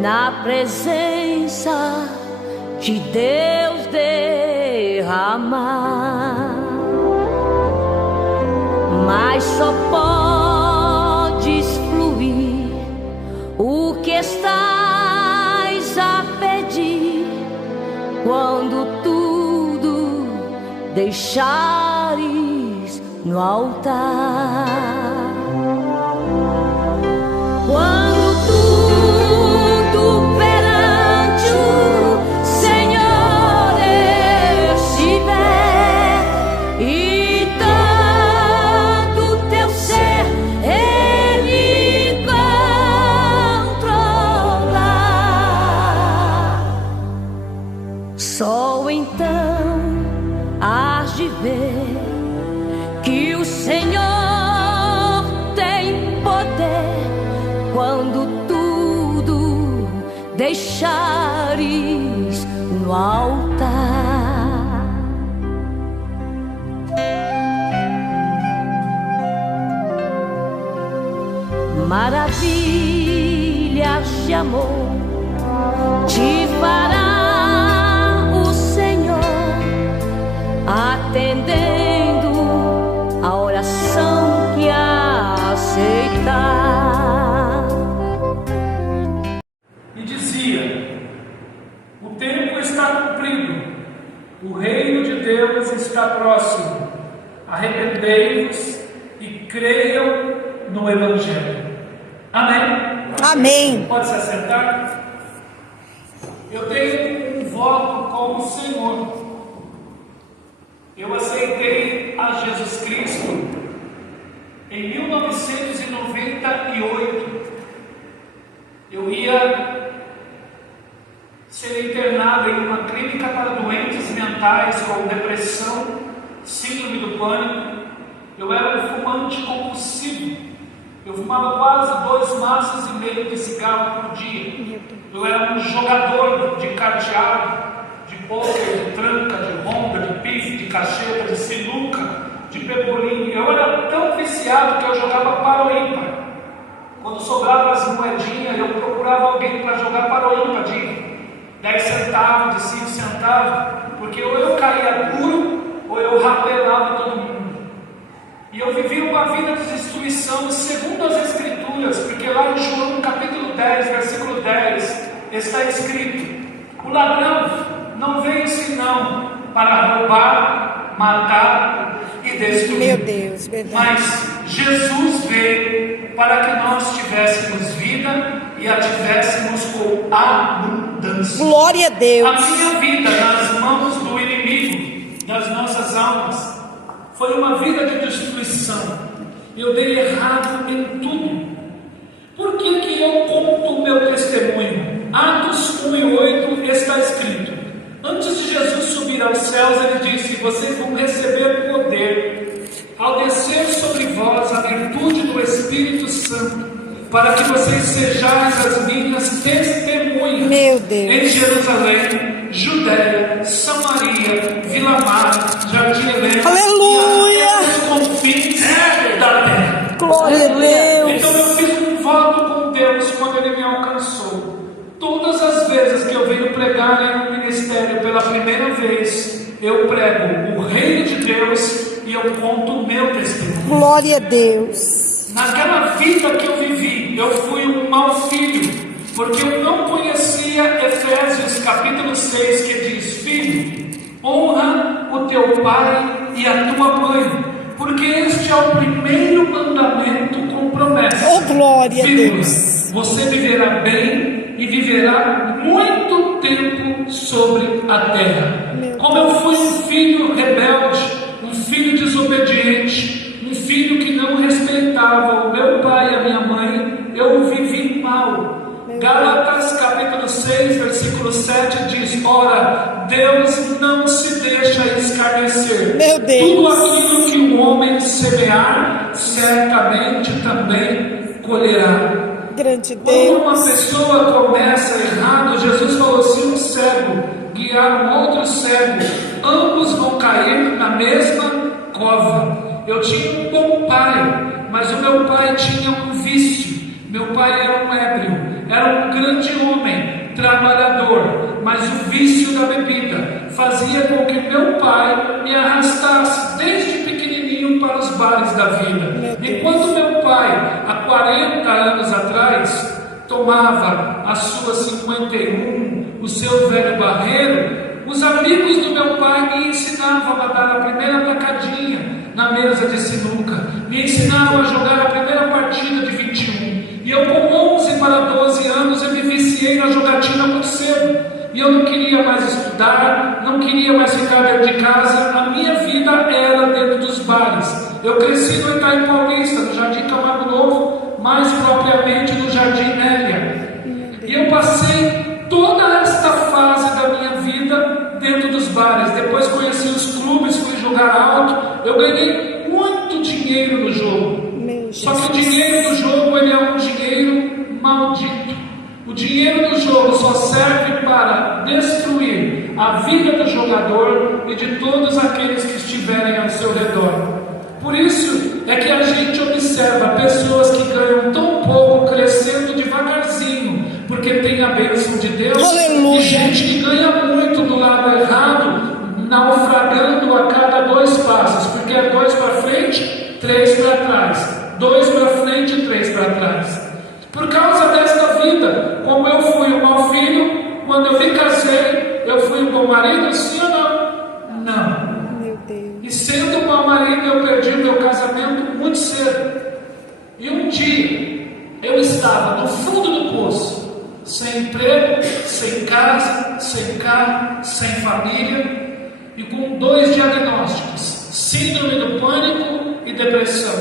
na presença de Deus derramar, mas só podes fluir o que estás a pedir quando tudo deixares no altar. Quando tudo perante o Senhor estiver e todo teu ser Ele controlar, só então hás de ver que o Senhor tem poder quando tudo deixares no altar. Maravilhas de amor te fará o Senhor, atendendo a oração que aceitar. E dizia: o tempo está cumprido, o reino de Deus está próximo, arrependei-vos e creiam no Evangelho. Amém? Amém. Pode se assentar? Eu tenho um voto com o Senhor. Eu aceitei a Jesus Cristo em 1998. Eu ia ser internado em uma clínica para doentes mentais com depressão, síndrome do pânico. Eu era um fumante compulsivo. Eu fumava quase 2 maços e meio de cigarro por dia. Eu era um jogador de carteado, de pôquer, de tranca, de ronda, de pife, de cacheta, de sinuca, de pebolim. Eu era tão viciado que eu jogava para o ímpar. Quando sobrava as moedinhas, eu procurava alguém para jogar para o ímpar de 10 centavos, de 5 centavos, porque ou eu caía duro ou eu rapelava todo mundo. E eu vivi uma vida de destruição segundo as Escrituras, porque lá em João capítulo 10, versículo 10, está escrito: o ladrão não veio senão para roubar, matar e destruir. Meu Deus, verdade. Mas Jesus veio para que nós tivéssemos vida e a tivéssemos com abundância. Glória a Deus. A minha vida nas mãos do inimigo das nossas almas foi uma vida de destruição. Eu dei errado em tudo. Por que que eu conto o meu testemunho? Atos 1:8 está escrito: antes de Jesus subir aos céus, ele disse: vocês vão receber poder ao descer sobre vós a virtude do Espírito Santo, para que vocês sejais as minhas testemunhas. Meu Deus. Em Jerusalém, Judéia, Samaria, Vila Mar, Jardim Helena, Aleluia! e até os confins da terra. Glória a Deus. Então eu fiz um voto com Deus quando Ele me alcançou. Todas as vezes que eu venho pregar em um ministério pela primeira vez, eu prego o reino de Deus e eu conto o meu testemunho. Glória a Deus. Naquela vida que eu vivi, eu fui um mau filho, porque eu não conhecia Efésios capítulo 6, que diz: filho, honra o teu pai e a tua mãe, porque este é o primeiro mandamento com promessa. Oh, glória a Deus. Você viverá bem e viverá muito tempo sobre a terra. Como eu fui um filho rebelde, um filho desobediente, um filho que não respeitava o meu pai e a minha mãe, eu vivi mal. Gálatas capítulo 6, versículo 7 diz: ora, Deus não se deixa escarnecer. Meu Deus. Tudo aquilo que o homem semear, certamente também colherá. Grande Quando Deus. uma pessoa começa errado, Jesus falou: se um cego guiar um outro cego, ambos vão cair na mesma cova. Eu tinha um bom pai, mas o meu pai tinha um vício. Meu pai era um ébrio. era um grande homem, trabalhador, mas o vício da bebida fazia com que meu pai me arrastasse desde pequenininho para os bares da vida. E quando meu pai, há 40 anos atrás, tomava a sua 51, o seu velho barreiro, os amigos do meu pai me ensinavam a dar a primeira tacadinha na mesa de sinuca, me ensinaram a jogar a primeira partida de 21, e eu com 11 para 12 anos eu me viciei na jogatina muito cedo, e eu não queria mais estudar, não queria mais ficar dentro de casa, a minha vida era dentro dos bares. Eu cresci no Itaim Paulista, no Jardim Camargo Novo, mais propriamente no Jardim Nélia, e eu passei toda esta fase da minha vida dentro dos bares. Depois conheci os clubes, fui jogar alto, eu ganhei muito dinheiro no jogo. Só que o dinheiro do jogo, ele é um dinheiro maldito. O dinheiro do jogo só serve para destruir a vida do jogador e de todos aqueles que estiverem ao seu redor. Por isso é que a gente observa pessoas que ganham tão pouco crescendo devagarzinho, porque tem a bênção de Deus. Aleluia. E gente que ganha muito do lado errado, naufragando a cada 2 passos, porque é 2 para frente, 3 para trás, 2 para frente e 3 para trás. Por causa desta vida, como eu fui um mau filho, quando eu me casei, eu fui um bom marido, sim ou não? Não. E sendo um mau marido, eu perdi o meu casamento muito cedo. E um dia, eu estava no fundo do poço, sem emprego, sem casa, sem carro, sem família, e com 2 diagnósticos: síndrome do pânico e depressão.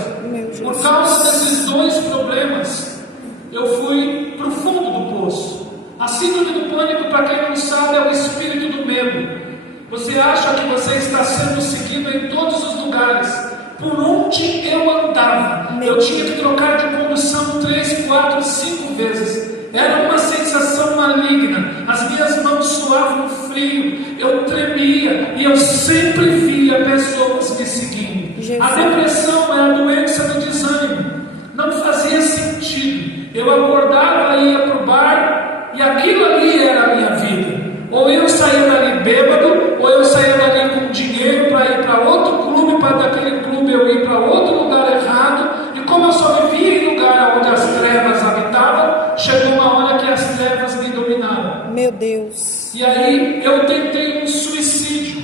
Por causa desses 2 problemas, eu fui para o fundo do poço. A síndrome do pânico, para quem não sabe, é o espírito do medo. Você acha que você está sendo seguido em todos os lugares. Por onde eu andava, eu tinha que trocar de condução 3, 4, 5 vezes. Era uma sensação maligna. As minhas mãos suavam frio, eu tremia e eu sempre via pessoas me seguindo. A depressão é a doença do desânimo. Não fazia sentido. Eu acordava e ia para o bar e aquilo ali era a minha vida. Ou eu saía dali bêbado, ou eu saía dali com dinheiro para ir para outro clube, para daquele clube eu ir para outro lugar errado. E como eu só vivia em lugar onde as trevas habitavam, chegou uma hora que as trevas me dominaram. Meu Deus. E aí eu tentei um suicídio.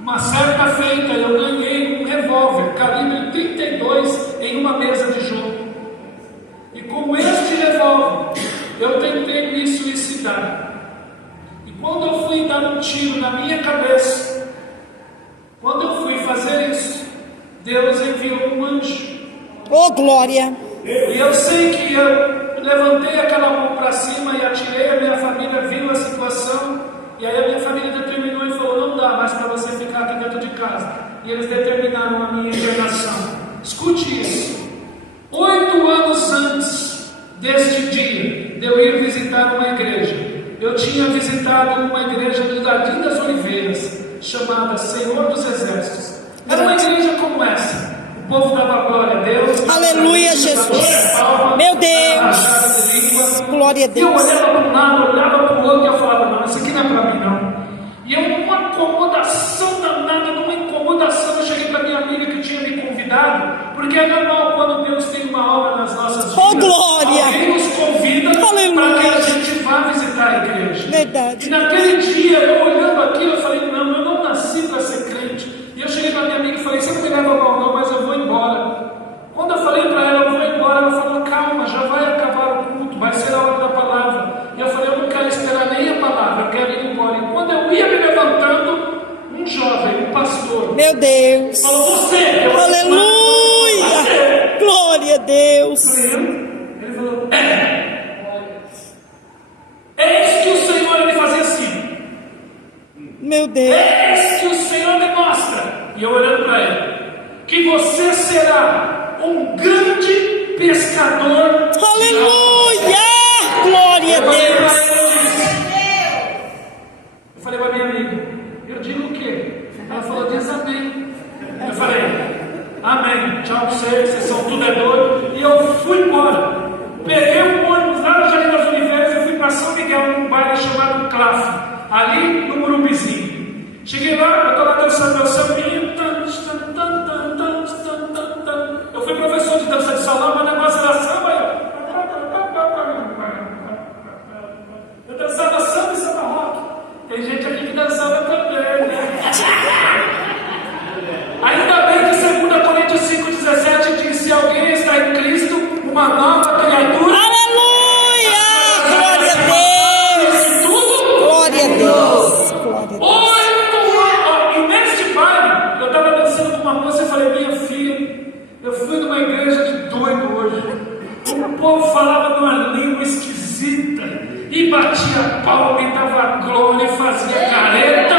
Uma certa feita eu ganhei um revólver calibre 32 em uma mesa de jogo. E com este revólver eu tentei me suicidar. Quando eu fui dar um tiro na minha cabeça, quando eu fui fazer isso, Deus enviou um anjo. Oh, glória! E eu sei que eu levantei aquela mão para cima e atirei, a minha família viu a situação, e aí a minha família determinou e falou: não dá mais para você ficar aqui dentro de casa. E eles determinaram a minha internação. Escute isso: 8 anos antes deste dia de eu ir visitar uma igreja, eu tinha visitado uma igreja do Jardim das Oliveiras, chamada Senhor dos Exércitos. Era uma igreja como essa. O povo dava glória a Deus. Aleluia, Jesus. Meu Deus. Glória a E eu Deus. olhava para um lado, olhava para o outro e eu falava: não, isso aqui não é para mim não. E eu, numa acomodação danada, eu cheguei para minha amiga que tinha me convidado, porque é normal quando Deus tem uma obra nas nossas vidas. Oh, glória. Alguém nos convida para que a gente vá visitar a igreja. Verdade. E naquele dia, eu olhando aquilo, eu falei: não, eu não nasci para ser crente. E eu cheguei para minha amiga e falei: você não me leva mal não, mas eu vou embora. Quando eu falei para ela: eu vou embora, ela falou: calma, já vai acabar o culto, vai ser a hora da palavra. E eu falei: eu não quero esperar nem a palavra, eu quero ir embora. E quando eu ia me levantando, um jovem, um pastor, Meu Deus. falou: você. Eu Aleluia. você. Glória a Deus. Ele falou: eis que o Senhor, ele fazia assim. Meu Deus. Eis que o Senhor demonstra, e eu olhando para ele, que você será um grande pescador. Aleluia. Glória a Deus. Eu falei para minha amiga: eu digo o quê? Ela falou: diz amém. Eu falei: amém, tchau para vocês são tudo é doido. E eu fui embora. Peguei um ônibus lá no Jardim das Oliveiras na São Miguel, num bairro chamado Claf, ali no Morumbizinho. Cheguei lá, eu estou lá dançando meu sambinho. Eu fui professor de dança de salão, mas o negócio era samba. Eu dançava samba e samba rock. Tem gente aqui que dançava também, né? Ainda bem que 2 Coríntios 5,17 diz: se alguém está em Cristo, uma nova criatura. Aleluia! Glória a Deus! Glória a Deus! E neste baile, eu estava dançando com uma moça e falei: minha filha, eu fui numa igreja de doido hoje. O povo falava numa língua esquisita e batia palma e dava glória e fazia careta.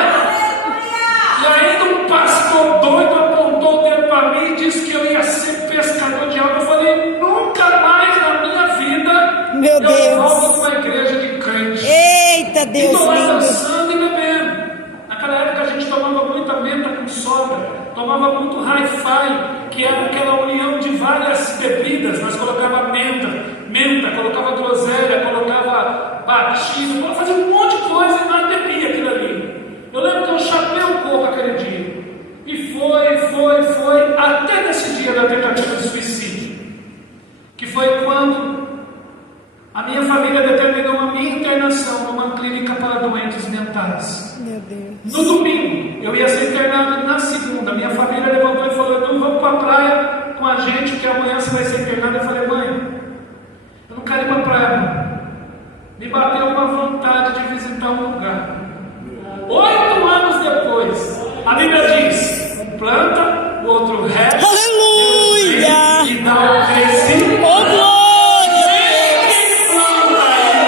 E ainda um pastor doido apontou o dedo para mim e disse que eu ia ser pescador de alma. Eu falei: nunca mais na minha vida Meu eu Deus. volto numa igreja de crente. Eita, E Deus estou lá lindo! dançando e bebendo. Naquela época a gente tomava muita menta com soda, tomava muito hi-fi, que era aquela união de várias bebidas. Nós colocava menta, colocava groselha, colocava batido, fazia um monte de coisa e nós bebia aquilo ali. Eu lembro que eu chapei um pouco aquele dia. E foi, até nesse dia da tentativa de suicídio, que foi quando a minha família determinou a minha internação numa clínica para doentes mentais. Meu Deus! No domingo, eu ia ser internado na segunda. Minha família levantou e falou: então vamos para a praia com a gente, porque amanhã você vai ser internado. Eu falei: mãe, eu não quero ir para a praia, não. Me bateu uma vontade de visitar um lugar. 8 anos depois, a Bíblia diz: um planta, o outro rega, Aleluia! e dá o crescimento. Oh, glória! Nem quem planta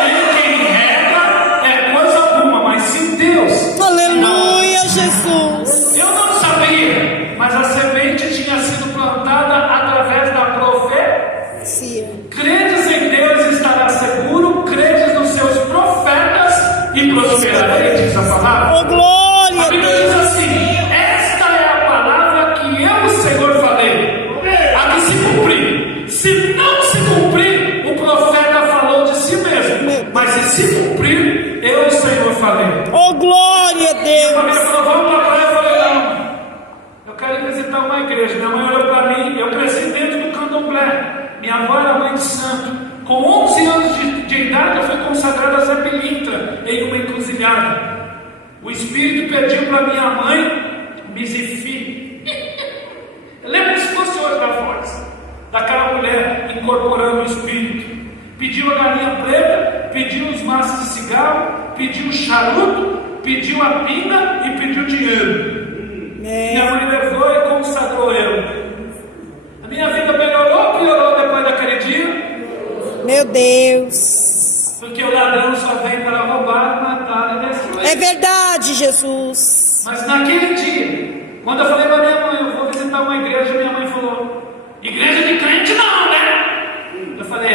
e nem quem rega é coisa alguma, mas sim Deus. Aleluia, Jesus! Eu não sabia, mas a semente tinha sido plantada através da profecia. Credes em Deus e estará seguro, credes nos seus profetas e prosperareis, diz a palavra. Oh, glória A a Bíblia diz Deus! assim: esta é a palavra que eu, o Senhor, falei, a que se cumprir. Se não se cumprir, o profeta falou de si mesmo, mas se se cumprir, eu, o Senhor, falei. Oh, glória a A Deus! família falou: vamos para a praia. Eu falei: não, eu quero ir visitar uma igreja. Minha mãe olhou para mim. Eu cresci dentro do candomblé. Minha avó era mãe de santo. Com 11 anos de idade, eu fui consagrado a Zé Pilintra em uma encruzilhada. O Espírito pediu para minha mãe: Misifi. Eu lembro se fosse hoje da voz daquela mulher incorporando o Espírito. Pediu a galinha preta, pediu os maços de cigarro, pediu o charuto, pediu a pinga e pediu dinheiro. Minha mãe levou e consagrou eu. A minha vida melhorou ou piorou depois daquele dia? Meu Deus! Porque o ladrão só vem para roubar, matar e destruir. É verdade, Jesus! Mas naquele dia, quando eu falei para minha mãe: eu vou visitar uma igreja, minha mãe falou: igreja de crente não, né? Eu falei: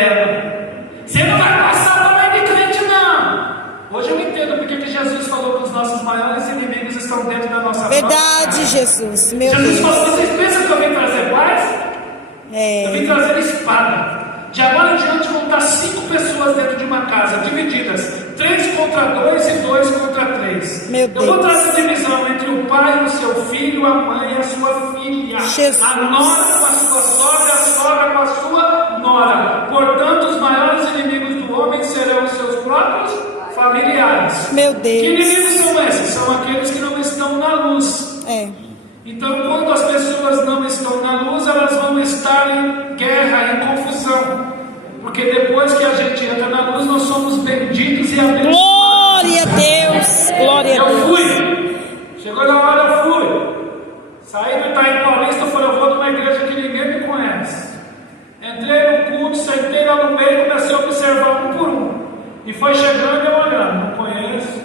você não vai passar também de crente não. Hoje eu entendo porque que Jesus falou que os nossos maiores inimigos estão dentro da nossa Verdade, Jesus! Meu Jesus Deus! falou: vocês pensam que eu vim trazer paz? Eu vim trazer espada. De agora em diante vão estar 5 pessoas dentro de uma casa, divididas, 3 contra 2 e 2 contra 3. Meu Eu vou Deus. trazer divisão entre o pai e o seu filho, a mãe e a sua filha, Jesus. a nora com a sua sogra, a sogra com a sua nora. Portanto, os maiores inimigos do homem serão os seus próprios familiares. Meu Que Deus! inimigos são esses? São aqueles que não estão na luz. Então, quando as pessoas não estão na luz, elas vão estar em guerra, em confusão. Porque depois que a gente entra na luz, nós somos benditos e abençoados. Glória a Deus! Glória a Eu Deus! fui. Chegou na hora, eu fui. Saí do Itaim Paulista, eu falei: eu vou numa igreja que ninguém me conhece. Entrei no culto, sentei lá no meio e comecei a observar um por um. E foi chegando e eu olhando: não conheço,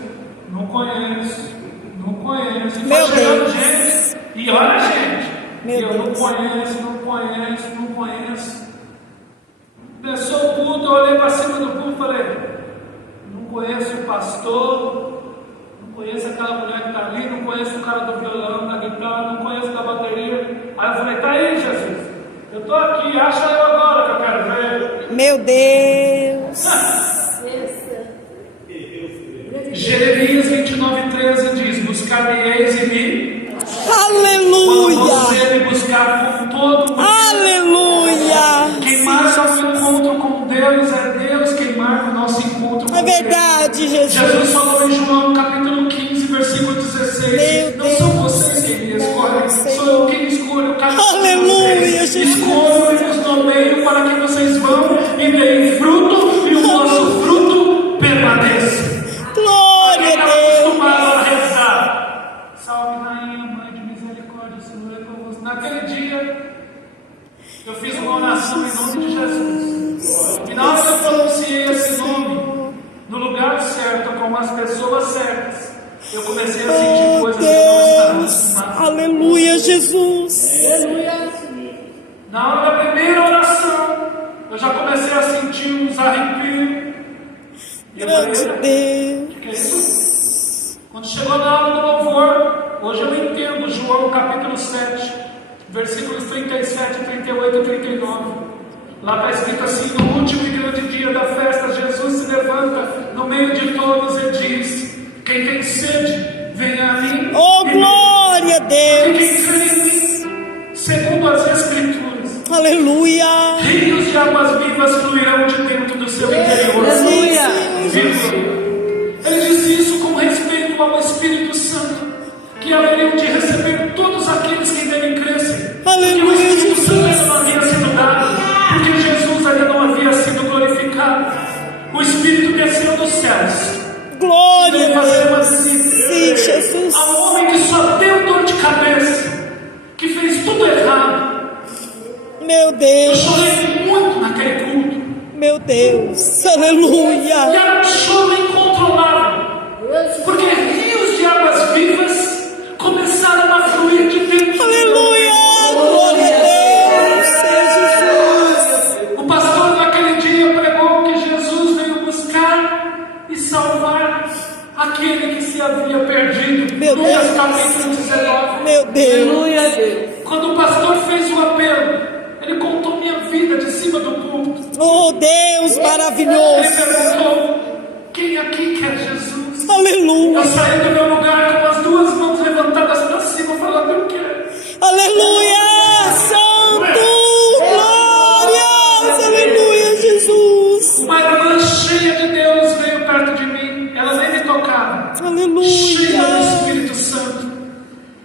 não conheço, não conheço. E Meu foi chegando Deus. gente. E olha, gente, Meu eu não Deus. conheço, não conheço, não conheço. Começou o culto, eu olhei para cima do culto e falei: não conheço o pastor, não conheço aquela mulher que está ali, não conheço o cara do violão, da guitarra, não conheço da bateria. Aí eu falei: tá aí, Jesus, eu estou aqui, acha eu agora que eu quero ver. Meu Deus! iniciar com todo o Aleluia. Quem marca o encontro com Deus é Deus quem marca o nosso encontro com É verdade, Deus. Jesus. Jesus falou em João capítulo 15, versículo 16. Meu Não são Deus. vocês quem me escolhem, Senhor. sou eu quem escolho cada um de Aleluia, vocês. Jesus. Escolho e vos nomeio para que vocês vão e deem fruto e o vosso fruto permaneça. Glória Quem a está Deus. acostumado a rezar? Salve Rainha, Mãe de Misericórdia, o Senhor é convosco. Naquele dia, eu fiz uma oração em nome de Jesus. E na hora que eu pronunciei esse nome, no lugar certo, com as pessoas certas, eu comecei a sentir Oh, coisas que eu não estava Deus. acostumado. Aleluia, Jesus. Na hora da primeira oração, eu já comecei a sentir uns arrepios. E eu Grande falei, Deus. que é isso? Quando chegou na hora do louvor, hoje eu entendo João capítulo 7, versículos 37, 38 e 39. Lá está escrito assim: no último e grande dia da festa, Jesus se levanta no meio de todos e diz: quem tem sede, venha a mim. Oh, glória a E Deus. quem crê em mim, segundo as Escrituras, Aleluia. rios de águas vivas fluirão de dentro do seu interior. Ele disse isso com respeito ao Espírito Santo, que haveriam de receber todos aqueles que nele crescem. Porque o Espírito Santo ainda não havia sido dado, porque Jesus ainda não havia sido glorificado. O Espírito desceu dos céus. Glória Veio a fazer uma Deus. visita Sim, Jesus. a um homem que só deu dor de cabeça, que fez tudo errado. Meu Eu Deus. chorei muito naquele culto. Meu Deus. E Aleluia. era um choro incontrolável, porque rios de águas vivas começaram a fluir de dentro. Aleluia. Glória a Deus. Senhor Jesus. O pastor naquele dia pregou que Jesus veio buscar e salvar aquele que se havia perdido. Meu Lucas Deus. capítulo 19. Meu Deus. Quando o pastor fez o apelo, ele contou minha vida de cima do púlpito. Oh, Deus Ele maravilhoso. perguntou: quem aqui quer Jesus? Eu Aleluia. saí do meu lugar com as duas mãos levantadas para cima, falando: eu quero. Aleluia. Santo. Glórias. Aleluia, Jesus. Uma irmã cheia de Deus veio perto de mim. Ela nem me tocava. Cheia do Aleluia. Espírito Santo.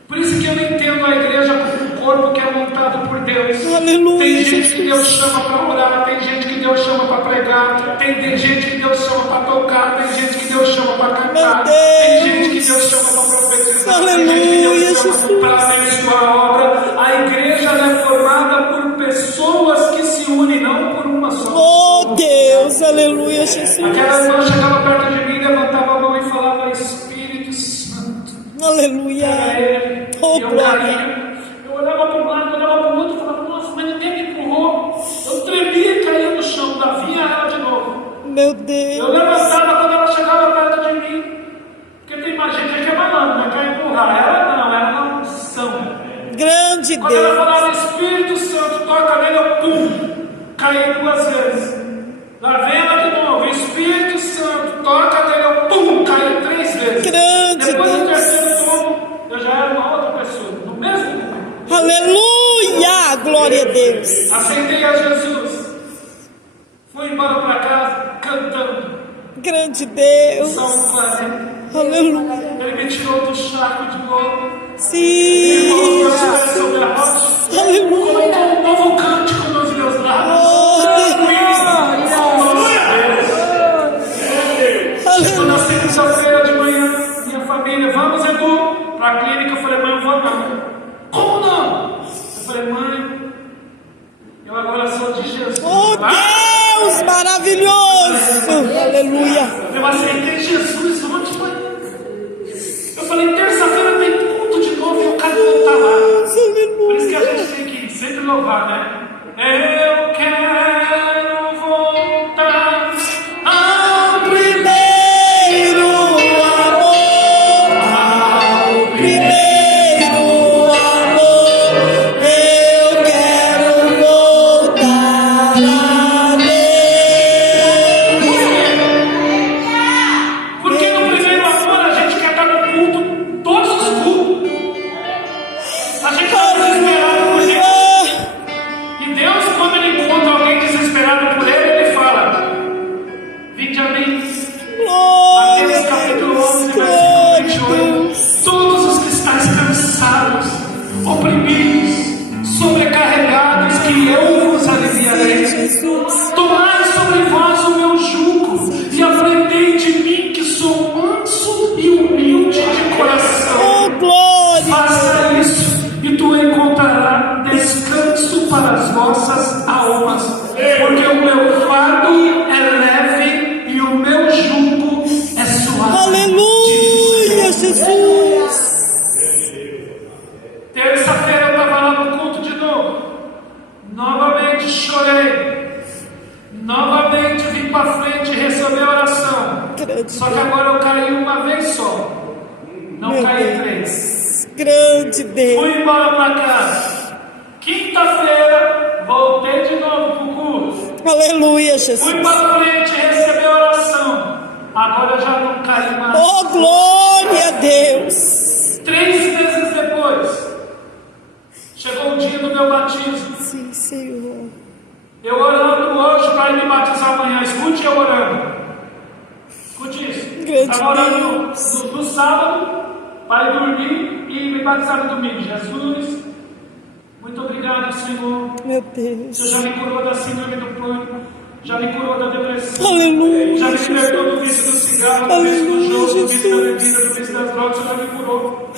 Por isso que eu entendo a igreja como um corpo que é montado por Deus. Aleluia, Tem gente que Jesus. Deus chama para orar, tem gente que Deus chama para pregar, tem gente que Deus chama para tocar, tem gente que Deus chama para cantar, Meu Deus. tem gente que Deus chama para profetizar, tem gente que Aleluia, Deus chama Jesus. para abençoar a obra. A igreja é formada por pessoas que se unem, não por uma só. Oh, Deus. Aleluia, Jesus. Aquela irmã chegava perto de mim, levantava a mão e falava: Espírito Santo. Era Aleluia. ele. Oh, E eu glória. caía. Eu olhava para um lado, olhava para o outro e falava: nossa, mas ninguém me empurrou. Eu tremia e caía no chão, Davi ela de novo. Meu Eu Deus. levantava quando ela chegava perto de mim. Porque tem mais gente que é malandro, né? Quer empurrar. Ela não, era uma unção. Grande Quando ela Deus. falava: Espírito Santo, toca nele, eu pum, caí 2 vezes. Lá vem ela de novo: Espírito Santo, toca nele, eu pum, caí 3 vezes. Grande Depois do Deus. terceiro tombo, eu já era uma outra pessoa, no mesmo momento. Aleluia. Glória a Deus. Aceitei a Jesus. Fui embora para casa cantando Grande Deus. Salmo 40. Aleluia. Ele me tirou do charco de lodo. Sim. Colocou os pés sobre a rocha. Aleluia. Colocou um novo cântico nos meus lábios. Oh, Chegou na Aleluia. segunda-feira de manhã, minha família: vamos, Edu, para a clínica. Eu falei: mãe, eu vou não. Como não? Eu falei: mãe, eu agora sou de Jesus. Oh, Deus maravilhoso. Aleluia. Eu aceitei Jesus ontem, mãe. Eu falei: terça-feira tem culto de novo e o cara não está lá. Por isso que a gente tem que sempre louvar, né? Eu quero voltar ao Primeiro amor, ao primeiro amor, eu quero voltar a Deus. Porque no primeiro amor a gente quer estar no culto, todos os cultos. A gente está desesperado porque chorei. Novamente vim para frente e recebi a oração. Só que agora eu caí uma vez só. Não Meu caí Deus. 3. Grande Deus. Fui embora para casa. Quinta-feira, voltei de novo pro curso. Aleluia, Jesus. Fui para frente e recebi a oração. Agora eu já não caí mais. Oh, glória a Deus. 3 meses depois, chegou o dia do meu batismo. Sim, Senhor. Eu orando hoje para ele me batizar amanhã. Escute eu orando. Escute isso. Grande Estava orando Deus. no sábado para ir dormir e me batizar no domingo. Jesus, muito obrigado, Senhor. Meu O Senhor já Deus. me curou da síndrome do pânico. Já me curou da depressão. Aleluia, Já me Jesus. libertou do vício do cigarro, do vício do Aleluia, jogo, do vício da Jesus. bebida, do vício das drogas. O Senhor já me curou.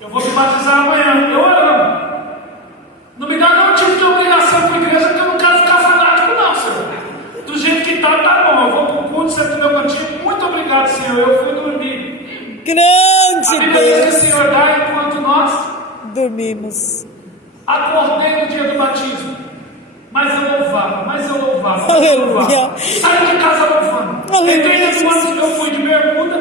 Eu vou me batizar amanhã. Eu orando. Não me dá nenhum tipo de obrigação para a igreja, porque eu não quero ficar fanático, não, Senhor. Do jeito que tá bom. Eu vou para o culto, sempre do meu cantinho. Muito obrigado, Senhor. Eu fui dormir. A Grande Bíblia diz que o Deus. Senhor dá enquanto nós Dormimos. acordei no dia do batismo. Mas eu louvava. Aleluia. Saí de casa louvando. Aleluia, Entrei dentro do ônibus que eu fui de bermuda,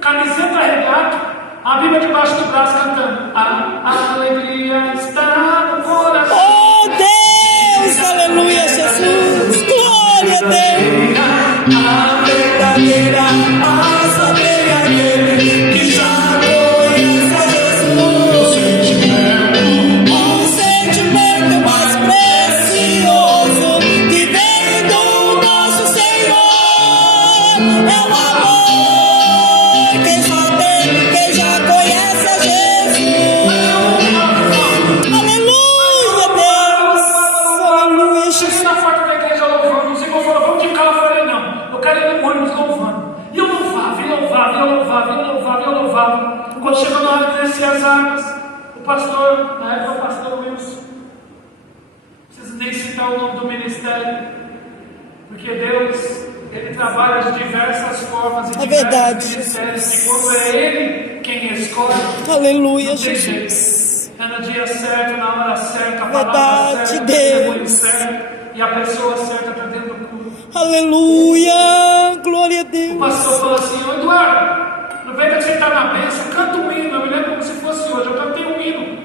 camiseta regata, a Bíblia debaixo do braço cantando. A alegria está no coração. Oh, Deus. Aleluia, Jesus. Glória a Deus. A verdadeira paz, a verdadeira que já conhece a Jesus. O sentimento mais precioso que vem do nosso Senhor é o amor. Quem só tem, quem já conhece a Jesus. Aleluia, Deus. Aleluia, Cheguei Jesus. na porta da igreja louvando. O Senhor falou, vamos de carro. Eu falei, não. Eu quero ir no ônibus louvando. E eu louvava. Quando chegou na hora de descer as águas, o pastor, na época o pastor Wilson, não preciso nem citar o nome do ministério, porque Deus, Ele trabalha de diversas formas e É verdade, diversos ministérios, e quando é Ele quem escolhe, Aleluia, não tem Jesus. jeito. É no dia certo, na hora certa, a Verdade, palavra certa, o Deus. testemunho certo, e a pessoa certa está dentro do culto. Aleluia, glória a O Deus. pastor falou assim, ô Eduardo, aproveita que você está na bênção, canta um hino. Eu me lembro como se fosse hoje. Eu cantei um hino,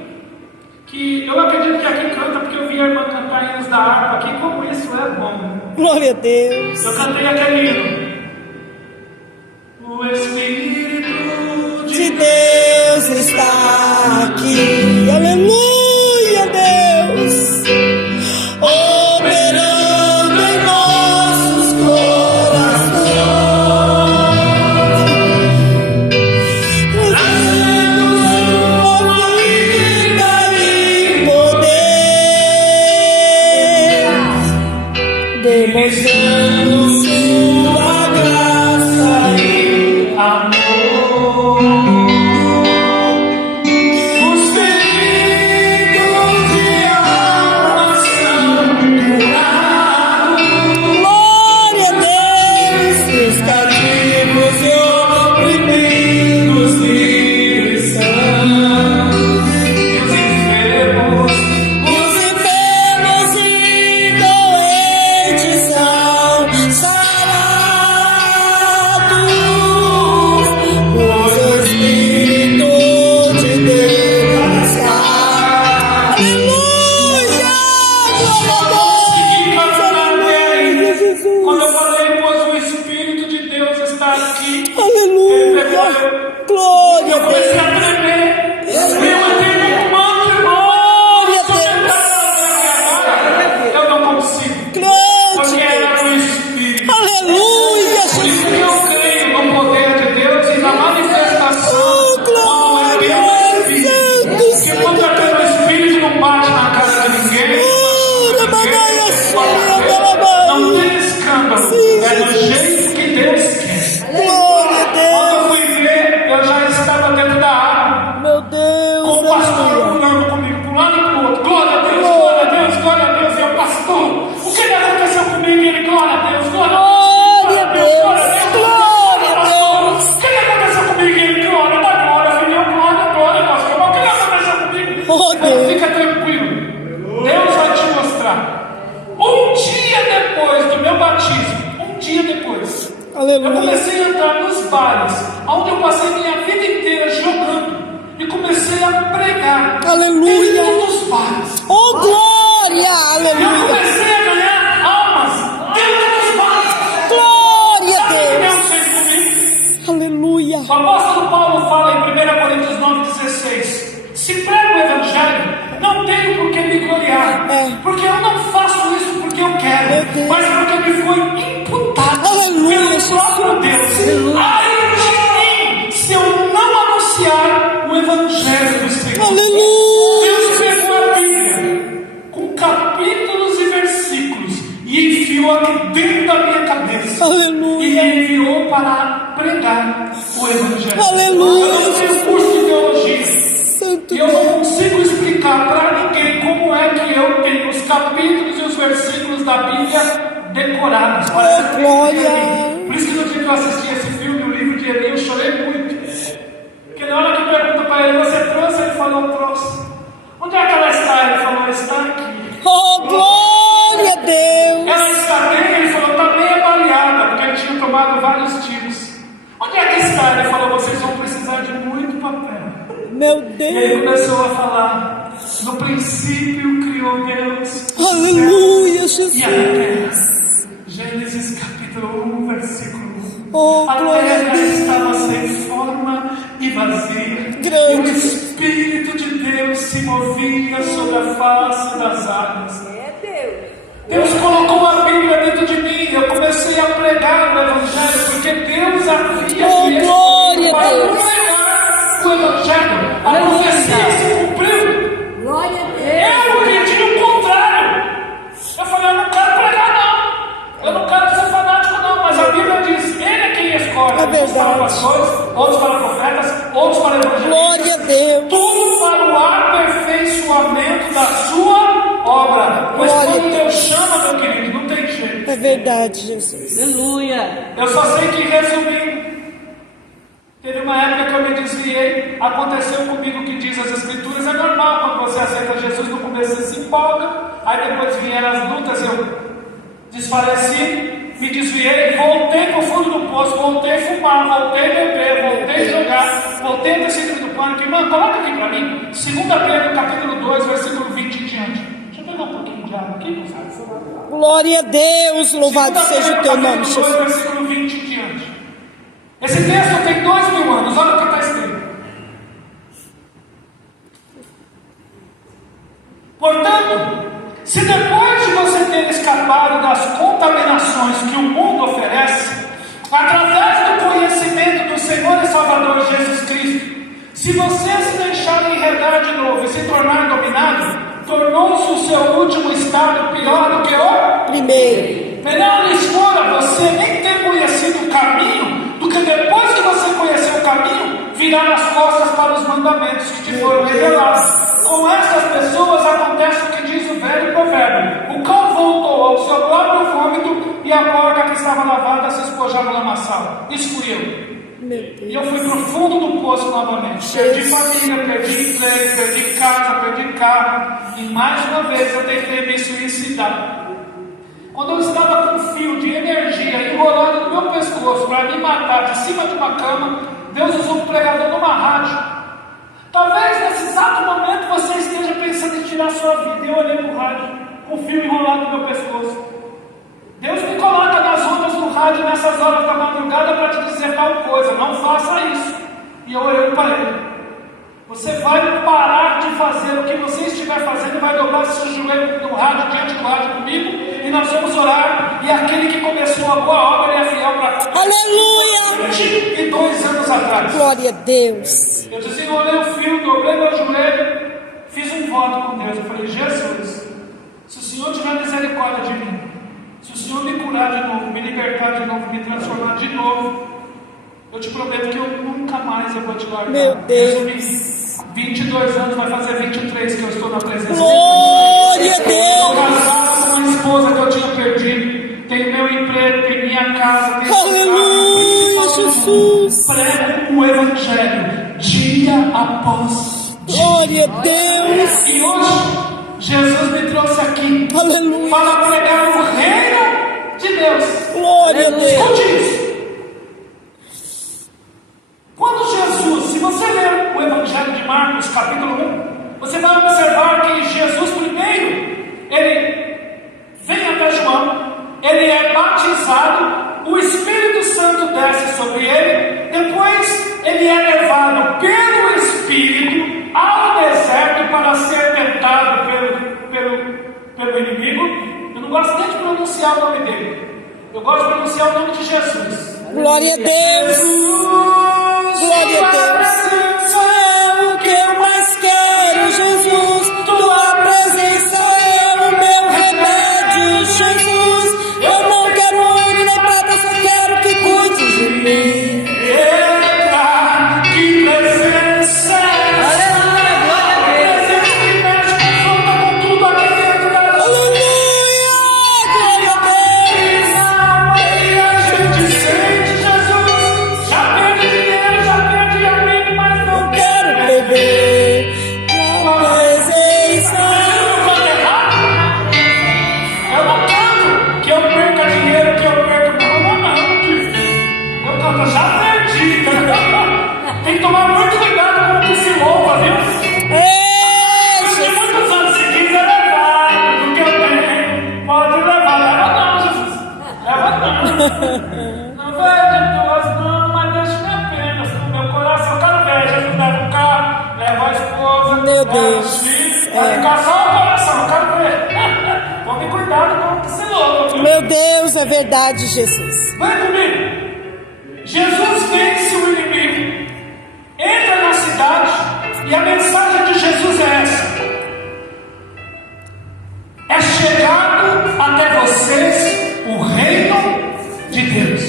que eu acredito que aqui canta, porque eu vi a irmã cantar hinos da harpa aqui, como isso é bom. Glória a Deus. Eu cantei aquele hino. O Espírito De Deus está aqui. Aleluia, Deus. Operando em nossos corações. Trazendo vida e poder. Demonstrando sua graça e amor. Os feridos de alma são curados. glória a Deus. Os cativos e oprimidos livres são. E os enfermos Os enfermos e doentes são dia depois. Aleluia. Eu comecei a entrar nos bares, onde eu passei minha vida inteira jogando, e comecei a pregar. Aleluia. Dentro dos bares. Oh, glória. Eu Aleluia. comecei a ganhar almas dentro dos bares. Glória a Sabe o que Deus. Deus fez comigo? Aleluia. O apóstolo Paulo fala em 1 Coríntios 9,16: se prego o evangelho, não tenho por que me gloriar, porque eu não faço isso porque eu quero, mas porque me foi imputado Aleluia, pelo próprio Deus. Ai de mim, se eu não anunciar o evangelho do Senhor. Aleluia. Deus pegou a Bíblia com capítulos e versículos e enfiou aqui dentro da minha cabeça. Aleluia. E me enviou para pregar o evangelho. Aleluia. Eu não tenho curso de teologia. Santo E eu não Deus. consigo explicar para ninguém como é que eu tenho os capítulos e os versículos da Bíblia decorados. Parece que glória. por isso que no dia que eu assisti esse filme, o livro de Eli, eu chorei muito. Porque na hora que pergunta para ele, você trouxe? Ele falou, trouxe. Onde é que ela está? Ele falou, está aqui. Oh, glória a Deus. Ela está bem? Ele falou, está bem avaliada, porque ele tinha tomado vários tiros. Onde é que está? Ele falou, vocês vão precisar de muito papel. Meu E ele Deus. começou a falar: no princípio criou Deus o Aleluia, céu e a Jesus. terra. Gênesis capítulo 1, versículo 1. Oh, A glória a terra Deus. estava sem forma e vazia, Grande. e o Espírito de Deus se movia sobre a face das águas. Deus colocou a Bíblia dentro de mim. Eu comecei a pregar o Evangelho, porque Deus havia Oh, me glória escolhido a para Deus. pregar o Evangelho. A profecia se cumpriu. Glória a Deus. Eu pedi o contrário. Eu falei, eu não quero pregar não. Eu não quero ser fanático não. Mas a Bíblia diz, Ele é quem escolhe. É Uns para verdade. pastores, outros para profetas, outros para evangelistas. Glória a Deus. Tudo para o aperfeiçoamento da sua obra. Pois Glória a quando Deus chama, meu querido, não tem jeito. É verdade, Jesus. Aleluia. Eu só sei que, resumindo, teve uma época que eu me desviei. Aconteceu comigo o que diz as Escrituras. É normal quando você aceita Jesus, no começo você se empolga, aí depois vieram as lutas, eu desfaleci, me desviei, voltei para o fundo do poço, voltei a fumar, voltei a beber, voltei a jogar, voltei a ter síndrome do pânico. Irmã, coloca aqui para mim, 2 Pedro capítulo 2, versículo 20 em diante. Deixa eu pegar um pouquinho de água aqui, por favor. Glória a Deus. Louvado seja o teu nome, Capítulo 2, Jesus. versículo 20 em diante. Esse texto tem 2000 anos, olha o que está escrito. Portanto, se depois de você ter escapado das contaminações que o mundo oferece, através do conhecimento do Senhor e Salvador Jesus Cristo, se você se deixar enredar de novo e se tornar dominado, tornou-se o seu último estado pior do que o Primeiro. melhor lhes fora você nem ter conhecido o caminho, do que depois que você conheceu o caminho, virar as costas para os mandamentos que te foram revelados. Com essas pessoas acontece o que diz o velho provérbio: o cão voltou ao seu próprio vômito e a porca que estava lavada se espojava no lamaçal. Isso fui eu. Meu E Deus. eu fui para o fundo do poço novamente. Perdi família, perdi emprego, perdi casa, perdi carro. E mais uma vez eu tentei me suicidar. Quando eu estava com um fio de energia enrolado no meu pescoço para me matar de cima de uma cama, Deus usou um pregador numa rádio. Talvez nesse exato momento você esteja pensando em tirar sua vida. Eu olhei para o rádio com o fio enrolado no meu pescoço. Deus me coloca nas ondas do rádio nessas horas da madrugada para te dizer tal coisa. Não faça isso. E eu olhei para ele. Você vai parar de fazer o que você estiver fazendo, vai dobrar seu joelho no rádio, diante do rádio comigo, e nós vamos orar. E aquele que começou a boa obra, ele é fiel para completar. Aleluia. 22 anos atrás. Glória a Deus. Eu desenrolei o fio, dobrei meu joelho, fiz um voto com Deus. Eu falei, Jesus, se o Senhor tiver misericórdia de mim, se o Senhor me curar de novo, me libertar de novo, me transformar de novo, eu te prometo que eu nunca mais eu vou te largar. Meu Deus. Resumindo, 22 anos, vai fazer 23 que eu estou na presença de Glória a Estou Deus. casado com uma esposa que eu tinha perdido. Tenho meu emprego, tenho minha casa, tenho Aleluia, Jesus. prego o Evangelho dia após dia. Glória a Deus. E hoje, Jesus me trouxe aqui Aleluia. para pregar o reino de Deus. Glória Glória a Deus. Escute isso. Quando Jesus, se você ler o Evangelho de Marcos, capítulo 1, você vai observar que Jesus primeiro, ele vem até João, ele é batizado, o Espírito Santo desce sobre ele, depois ele é levado pelo Espírito ao deserto para ser tentado pelo inimigo. Eu não gosto nem de pronunciar o nome dele, eu gosto de pronunciar o nome de Jesus. Glória a Deus. Glória a Deus. É o que eu mais quero, Jesus. Tua presença é o meu remédio, Jesus. Eu não quero ouro nem prata, só quero que cuide de mim. Eita, que presença é essa? Presença que mexe com tudo aqui dentro da Aleluia! Glória a Aí a gente sente Jesus. Já perdi dinheiro, já perdi amigo, mas não Deus. Quero beber tua presença. Eu não quero que eu perca dinheiro, que eu perca. Eu já perdi. Tem que tomar muito cuidado com o que se louva, viu? Tem muitos anos, se quiser levar do que eu tenho, pode levar. Leva não, Jesus. Leva não. Não vai de duas, não, mas deixa-me apenas com o meu coração. Eu quero ver, Jesus leva o carro, leva a esposa, Meu leva Deus. os filhos, vai ficar só o coração, eu quero ver. Tome cuidado com o que se louva, viu? Meu Deus, é verdade, Jesus. Vem comigo. Jesus vence o inimigo, entra na cidade e a mensagem de Jesus é essa: é chegado até vocês o reino de Deus.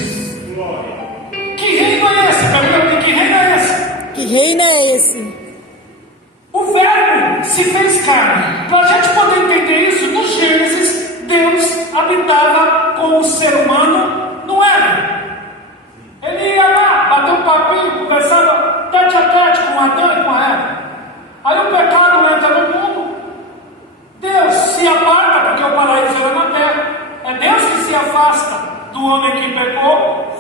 Que reino é esse? Pergunta, que reino é esse? Que reino é esse? O Verbo se fez carne. Para a gente poder entender isso, no Gênesis, Deus habitava com o ser humano no Éden. Ele ia lá, bateu um papinho, conversava tete a tete com Adão e com Eva. Aí o pecado entra no mundo, Deus se aparta, porque o paraíso era na terra. É Deus que se afasta do homem que pecou,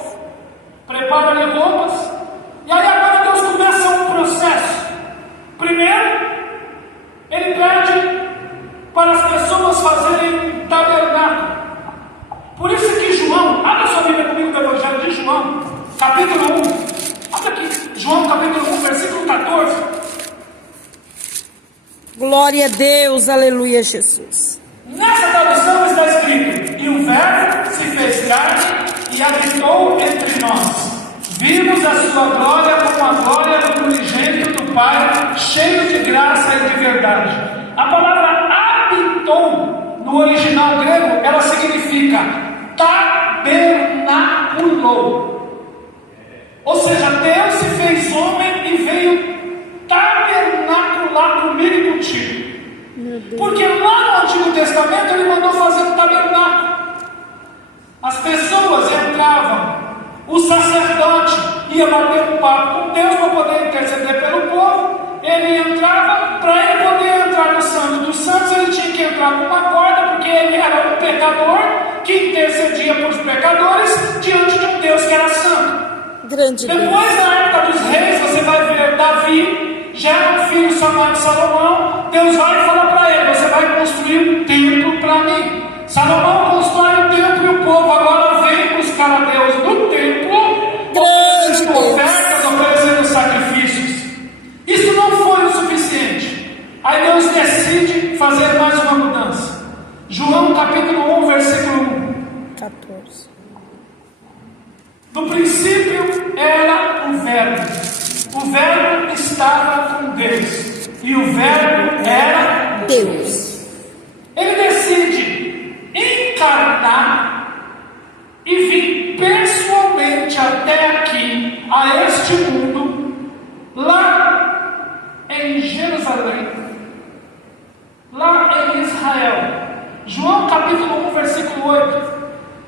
prepara-lhe roupas. E aí agora Deus começa um processo. Primeiro, ele pede para as pessoas fazerem um tabernáculo. Por isso que João, abra sua Bíblia comigo do Evangelho de João, capítulo 1. Olha aqui, João capítulo 1, versículo 14. Glória a Deus, aleluia, Jesus. Nessa tradução está escrito: e o Verbo se fez carne e habitou entre nós. Vimos a sua glória como a glória do unigênito do Pai, cheio de graça e de verdade. A palavra habitou, no original grego, ela significa tabernaculou. Ou seja, Deus se fez homem e veio tabernacular comigo e contigo. Porque lá no Antigo Testamento ele mandou fazer um tabernáculo. As pessoas entravam, o sacerdote ia bater um papo com Deus para poder interceder pelo povo. Ele entrava, para ele poder entrar no Santo dos Santos, ele tinha que entrar com uma corda, porque ele era um pecador que intercedia por os pecadores diante de um Deus que era santo. Grande Deus. Depois, na época dos reis, você vai ver Davi, já era um filho chamado Salomão. Deus vai e fala para ele: você vai construir um templo para mim. Salomão constrói um templo e o povo agora vem buscar a Deus no templo, oferecendo ofertas, oferecendo sacrifícios. Isso não foi o suficiente. Aí Deus decide fazer mais uma mudança. João capítulo 1, versículo 1. 14. No princípio era o Verbo. O Verbo estava com Deus. E o Verbo era Deus. Ele decide encarnar e vir pessoalmente até aqui, a este mundo, lá em Jerusalém, lá em Israel. João capítulo 1, versículo 8,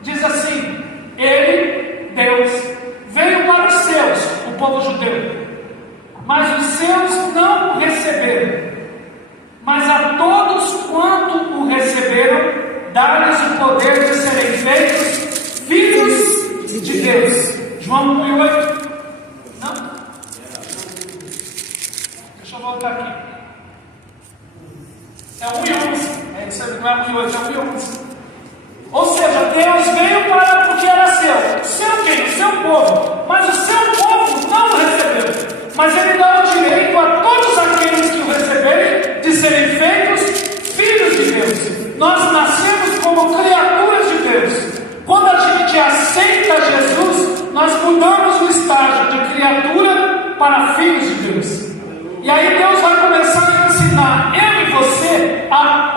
diz assim: ele, Deus, veio para os seus, o povo judeu, mas os seus não o receberam. Mas a todos quanto o receberam, dá-lhes o poder de serem feitos filhos João 1:8. Não? Deixa eu voltar aqui. É 1:11. É isso aí, não é 1:8, é 1:11. Ou seja, Deus veio para o que era seu. Seu quem? O seu povo. Mas o seu povo não o recebeu. Mas ele dá o direito a todos aqueles que o receberem de serem feitos filhos de Deus. Nós nascemos como criaturas de Deus. Quando a gente aceita Jesus, nós mudamos o estágio de criatura para filhos de Deus. E aí Deus vai começar a ensinar eu e você a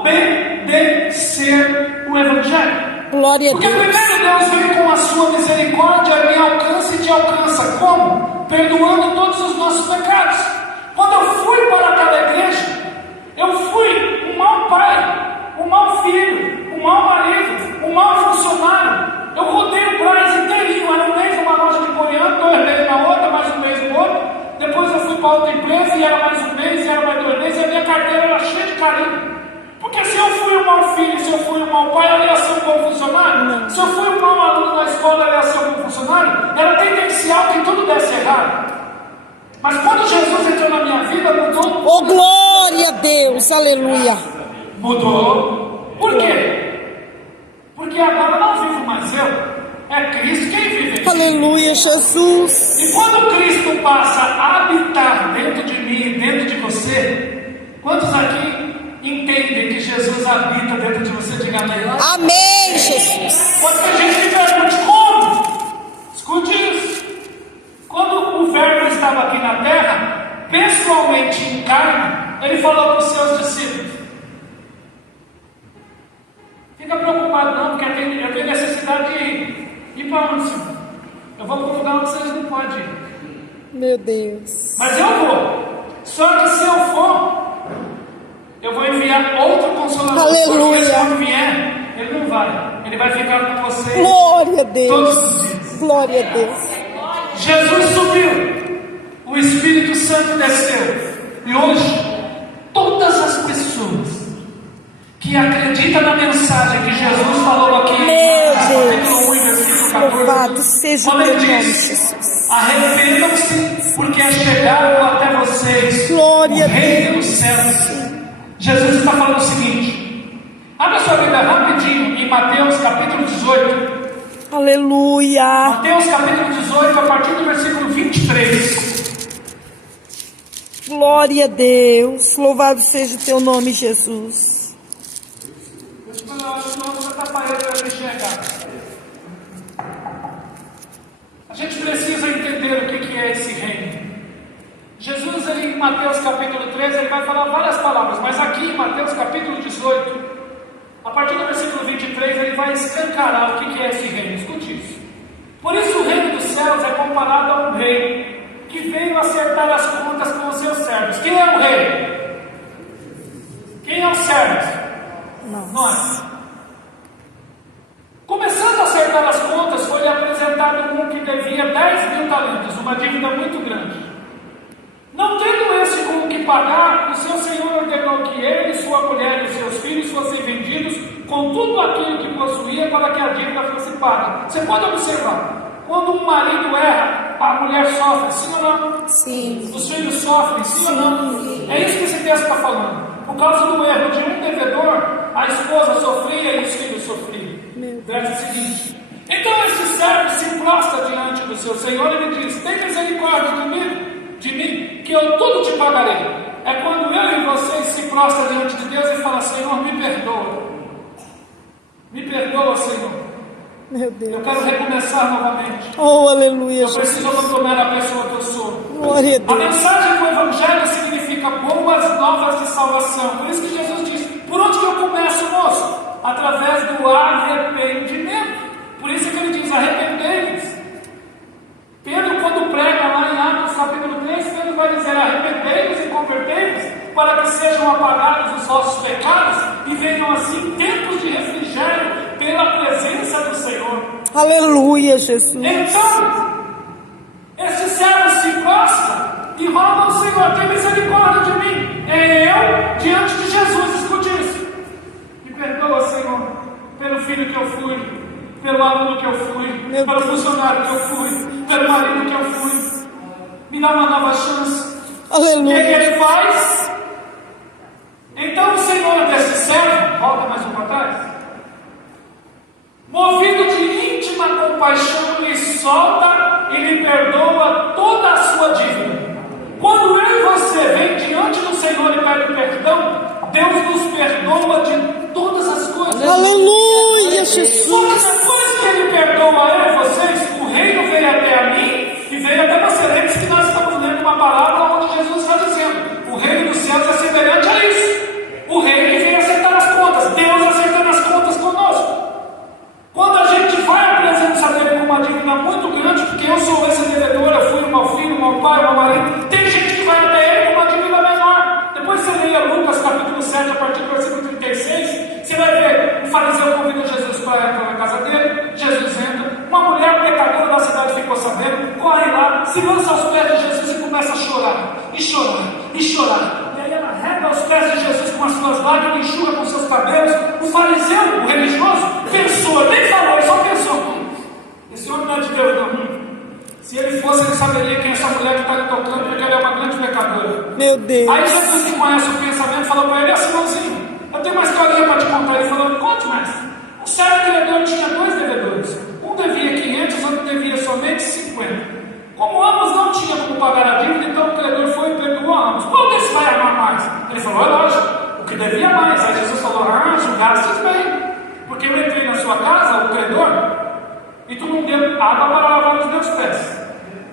obedecer o Evangelho. Glória a Porque Deus. primeiro Deus vem com a sua misericórdia, me alcança e te alcança. Como? Perdoando todos os nossos pecados. Quando eu fui para aquela igreja, eu fui um mau pai, um mau filho, um mau marido, um mau funcionário. Eu rodei o Braz inteirinho, era um mês numa loja de Goiânia, 2 meses na outra, mais um mês no outro. Depois eu fui para outra empresa e era mais um mês, e era mais 2 meses, e a minha carteira era cheia de carinho. Porque se eu fui um mau filho, se eu fui um mau pai, ela ia ser um bom funcionário. Não. Se eu fui um mau aluno na escola, ela ia ser um bom funcionário. Era tendencial que tudo desse errado. Mas quando Jesus entrou na minha vida, mudou. Oh, glória a Deus, aleluia. Mudou. Por quê? Porque agora não vivo mais eu. É Cristo quem vive em mim. Aleluia, Jesus. E quando Cristo passa a habitar dentro de mim e dentro de você, quantos aqui entendem que Jesus habita dentro de você? Diga amém. Amém, Jesus. Pode ter gente que pergunte como? Escute isso. Quando o Verbo estava aqui na terra, pessoalmente em carne, ele falou para os seus discípulos: fica preocupado não, porque eu tenho necessidade de ir. Ir para onde, Senhor? Eu vou para um lugar onde vocês não podem ir. Meu Deus. Mas eu vou. Só que se eu for, eu vou enviar outro consolador. Aleluia. Porque quando vier, ele não vai. Ele vai ficar com vocês Glória a todos Deus. os dias. Glória a Deus. Jesus subiu. O Espírito Santo desceu. E hoje, todas as pessoas que acreditam na mensagem que Jesus falou aqui Meu em capítulo 1, Deus. versículo 14, Louvado seja o quando teu ele nome, diz: Jesus. arrependam-se, porque é chegado até vocês Glória o a reino Deus. dos céus. Jesus está falando o seguinte: abra sua Bíblia rapidinho em Mateus capítulo 18. Aleluia. Mateus capítulo 18, a partir do versículo 23. Glória a Deus. Louvado seja o teu nome, Jesus. Eu acho que não está atrapalhando para eu enxergar. A gente precisa entender o que é esse reino. Jesus, em Mateus capítulo 13, ele vai falar várias palavras, mas aqui em Mateus capítulo 18, a partir do versículo 23, ele vai escancarar o que é esse reino. Escute isso. Por isso o reino dos céus é comparado a um rei que veio acertar as contas com os seus servos. Quem é o rei? Quem é o servo? Nós. Começando a acertar as contas, foi-lhe apresentado um que devia 10.000 talentos, uma dívida muito grande. Não tendo esse com o que pagar, o seu senhor ordenou que ele, sua mulher e seus filhos fossem vendidos com tudo aquilo que possuía para que a dívida fosse paga. Você pode observar, quando um marido erra, a mulher sofre, sim ou não? Sim. Os filhos sofrem, sim ou não? É isso que esse texto está falando. Por causa do erro de um devedor, a esposa sofria e os filhos sofriam. Verso seguinte: então esse servo se prostra diante do seu senhor e lhe diz: tem misericórdia de mim, que eu tudo te pagarei. É quando eu e vocês se prostram diante de Deus e falam: Senhor, me perdoa. Me perdoa, Senhor. Meu Deus. Eu quero recomeçar novamente. Oh, aleluia, Eu Jesus. preciso abandonar a pessoa que eu sou. Glória a A Deus. mensagem do Evangelho significa boas novas de salvação. Por isso que Jesus diz: por onde que eu começo, moço? Através do arrependimento. Por isso que ele diz: arrependei-vos. Pedro, quando prega lá em Atos capítulo 3, Pedro vai dizer: arrependei-vos e convertei-vos, para que sejam apagados os vossos pecados e venham assim tempos de refrigério pela presença do Senhor. Aleluia, Jesus. Então, esse servo se prostra e roga ao Senhor: tem misericórdia de mim. É eu diante de Jesus. Escute isso. Me perdoa, Senhor, pelo filho que eu fui, pelo aluno que eu fui, pelo funcionário que eu fui, pelo marido que eu fui. Me dá uma nova chance. O que ele faz? Então o Senhor desse servo, volta mais um para trás, movido de íntima compaixão, lhe solta e lhe perdoa toda a sua dívida. Quando eu e você vem diante do Senhor e pede perdão, Deus nos perdoa de todas as coisas. Aleluia, Só que Jesus. depois que Ele perdoa eu e vocês, o reino veio até a mim e veio até você. Lembre-se que nós estamos lendo uma palavra onde Jesus está dizendo: o reino dos céus é semelhante a isso. O reino vem aceitar as contas, Deus aceitando as contas conosco. Quando a gente vai à presença dele com uma dívida muito grande, porque eu sou esse devedor, eu fui um mau filho, um mau pai, um mau marido, tem gente que vai até ele com uma dívida menor. Depois você leia Lucas capítulo 7, a partir do versículo 36, você vai ver o fariseu convida Jesus para entrar na casa dele, Jesus entra, uma mulher pecadora da cidade ficou sabendo, corre lá, se lança aos pés de Jesus e começa a chorar, e chorar, e chorar. E aí ela rega aos pés de Jesus com as suas lágrimas, enxuga com seus cabelos. O fariseu, o religioso, pensou, nem falou, ele só pensou: esse homem não é de Deus, não. Se ele fosse, ele saberia quem é essa mulher que está lhe tocando, porque ela é uma grande pecadora. Meu Deus. Aí Jesus, que conhece o pensamento, falou para ele: Simãozinho, eu tenho uma historinha para te contar. Ele falou: conte mais. Um certo devedor tinha 2 devedores. Um devia 500, outro devia somente 50. Como ambos não tinham como pagar a dívida, então o credor foi e perdoou a ambos. Qual desses vai amar mais? Ele falou: é lógico, o que devia mais. Aí Jesus falou: julgastes bem, porque eu entrei na sua casa, o credor, e tu não deu água para lavar os meus pés.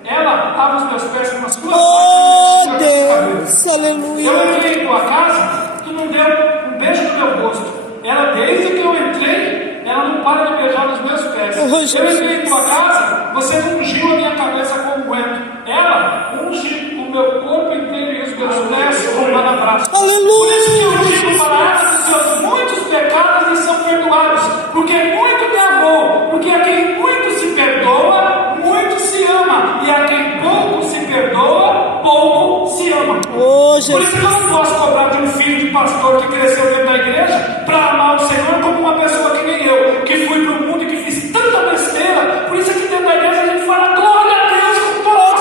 Ela lava os meus pés com as tuas Oh, lágrimas. Deus. Eu Aleluia. entrei em tua casa, tu não deu um beijo no meu rosto. Ela, desde que eu entrei, ela não para de beijar os meus pés. Oh, Eu entrei em tua casa, você não ungiu a minha cabeça com unguento. Ela unge o meu corpo inteiro e os meus pés com um abraço. Por isso que eu digo para ela que seus muitos pecados lhe são perdoados, porque muito me amou, porque a quem muito se perdoa, muito se ama, e a quem pouco se perdoa, pouco se ama. Oh, Por isso que eu Jesus. não posso cobrar de um filho de pastor que cresceu dentro da igreja para amar o Senhor como uma pessoa que nem eu, que fui para o mundo e que fiz tanta besteira. Por isso que dentro da igreja a gente fala glória a Deus com toda a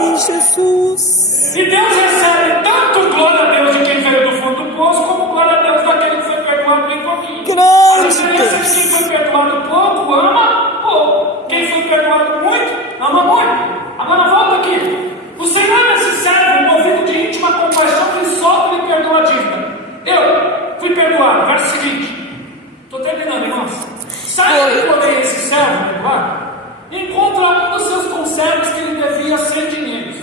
Deus, Jesus. E Deus recebe tanto glória a Deus de quem veio do fundo do poço, como glória a Deus daquele que foi perdoado bem pouquinho. A diferença é que quem foi perdoado pouco, ama pouco. Quem foi perdoado muito, ama muito. Agora volta aqui. O Senhor nesse servo, movido de íntima compaixão, lhe solta e lhe perdoa a dívida. Eu fui perdoado. Verso seguinte. Estou terminando, irmãos. Sabe que porém esse servo perdoado encontra um dos seus conservos que lhe devia 100 dinheiros.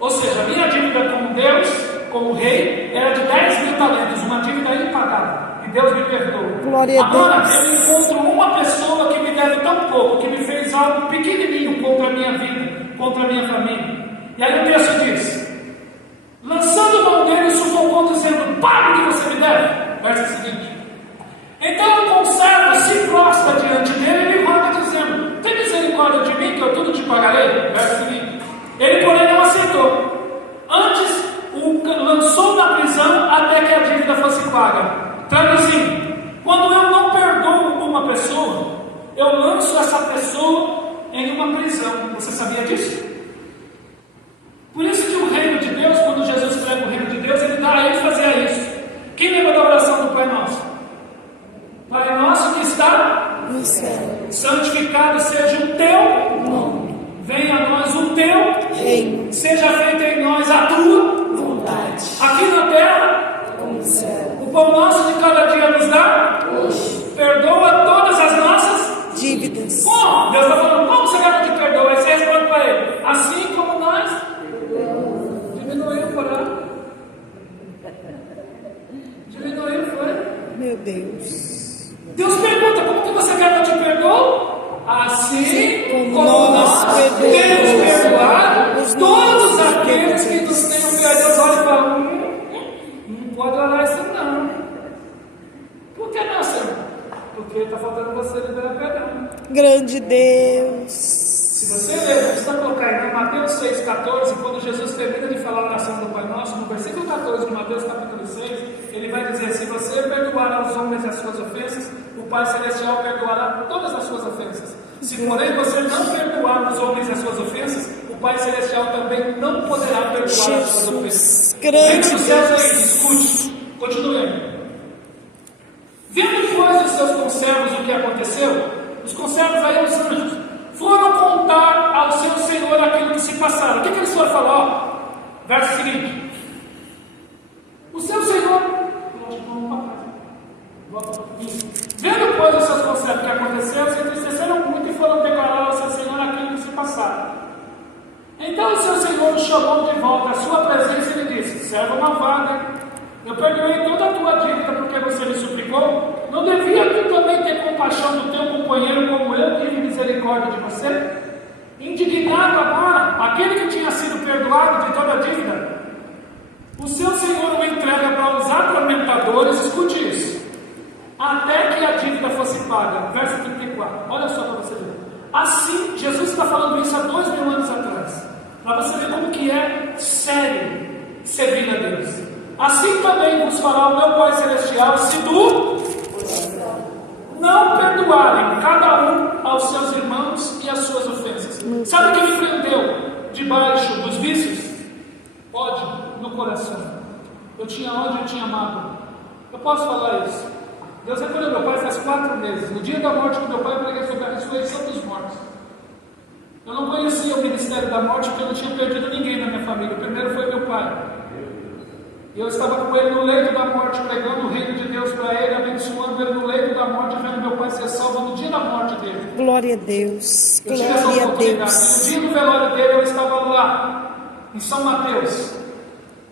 Ou seja, a minha dívida como Deus, como rei, era de 10.000 talentos, uma dívida impagável. E Deus me perdoa. Glória a Agora Deus. eu encontro uma pessoa que me deve tão pouco, que me fez algo pequenininho contra a minha vida, contra a minha família. E aí o texto diz: lançando mão dele, sufocou, dizendo: pague o que você me deve. Verso seguinte. Então o conservo se prostra diante dele e lhe roga, dizendo: tem misericórdia de mim, que eu tudo te pagarei. Verso seguinte. Ele, porém, não aceitou. Antes o lançou na prisão até que a dívida fosse paga. Traduzindo: quando eu não perdoo uma pessoa, eu lanço essa pessoa em uma prisão. Você sabia disso? Por isso que o reino de Deus, quando Jesus prega o reino de Deus, ele dá ênfase a isso. Quem lembra da oração do Pai Nosso? Pai Nosso que está No céu. santificado seja o teu nome. Venha a nós o teu Reino. seja feita em nós a tua Vontade. aqui na terra. Como no céu. O pão nosso de cada dia nos dá. Hoje. Perdoa todas as nossas. Dívidas. Como? Deus está falando: como você quer que te perdoe? Aí você responde para ele: assim como nós diminuiu, porém. Diminuiu, foi. Meu Deus. Deus pergunta: como que você quer que eu te perdoe? Assim como nós temos perdoado todos aqueles que nos têm ofendido. Deus olha e fala: não pode orar isso não. Por que não, Senhor? Porque está faltando você liberar perdão. Grande Deus. Se você ler, vamos estar colocar aí em Mateus 6,14, quando Jesus termina de falar a oração do Pai Nosso, no versículo 14 de Mateus capítulo 6, ele vai dizer: se você perdoar aos homens as suas ofensas, o Pai Celestial perdoará todas as suas ofensas. Se porém você não perdoar os homens as suas ofensas, o Pai Celestial também não poderá perdoar as suas ofensas. O reino dos céus é isso, escute, continuemos. Vendo, pois, os seus conservos o que aconteceu, os conservos aí, os anjos, foram contar ao seu Senhor aquilo que se passara. O que eles foram falar? Verso seguinte. O seu Senhor, vendo, pois, os seus conservos o que aconteceu, se entristeceram muito e foram declarar ao seu Senhor aquilo que se passara. Então o seu Senhor o chamou de volta à sua presença e lhe disse: servo malvado, eu perdoei toda a tua dívida porque você me suplicou. Não devia tu também ter compaixão do teu companheiro como eu tive misericórdia de você? Indignado agora, aquele que tinha sido perdoado de toda a dívida, o seu Senhor o entrega para os atormentadores, escute isso, até que a dívida fosse paga. Verso 34, olha só para você ver. Assim, Jesus está falando isso há 2000 anos atrás, para você ver como que é sério servir a Deus. Assim também vos fará o meu Pai Celestial, se tu não perdoarem cada um aos seus irmãos e as suas ofensas. Sabe o que me prendeu debaixo dos vícios? Ódio no coração. Eu tinha ódio, eu tinha mágoa. Eu posso falar isso. Deus recolheu meu pai faz 4 meses. No dia da morte do meu pai, eu preguei sobre a ressurreição dos mortos. Eu não conhecia o ministério da morte porque eu não tinha perdido ninguém na minha família. O primeiro foi meu pai. E eu estava com ele no leito da morte, pregando o reino de Deus para ele, abençoando ele no leito da morte, vendo meu pai ser salvo no dia da morte dele. Glória a Deus. Eu tive essa oportunidade. No dia do velório dele, eu estava lá, em São Mateus,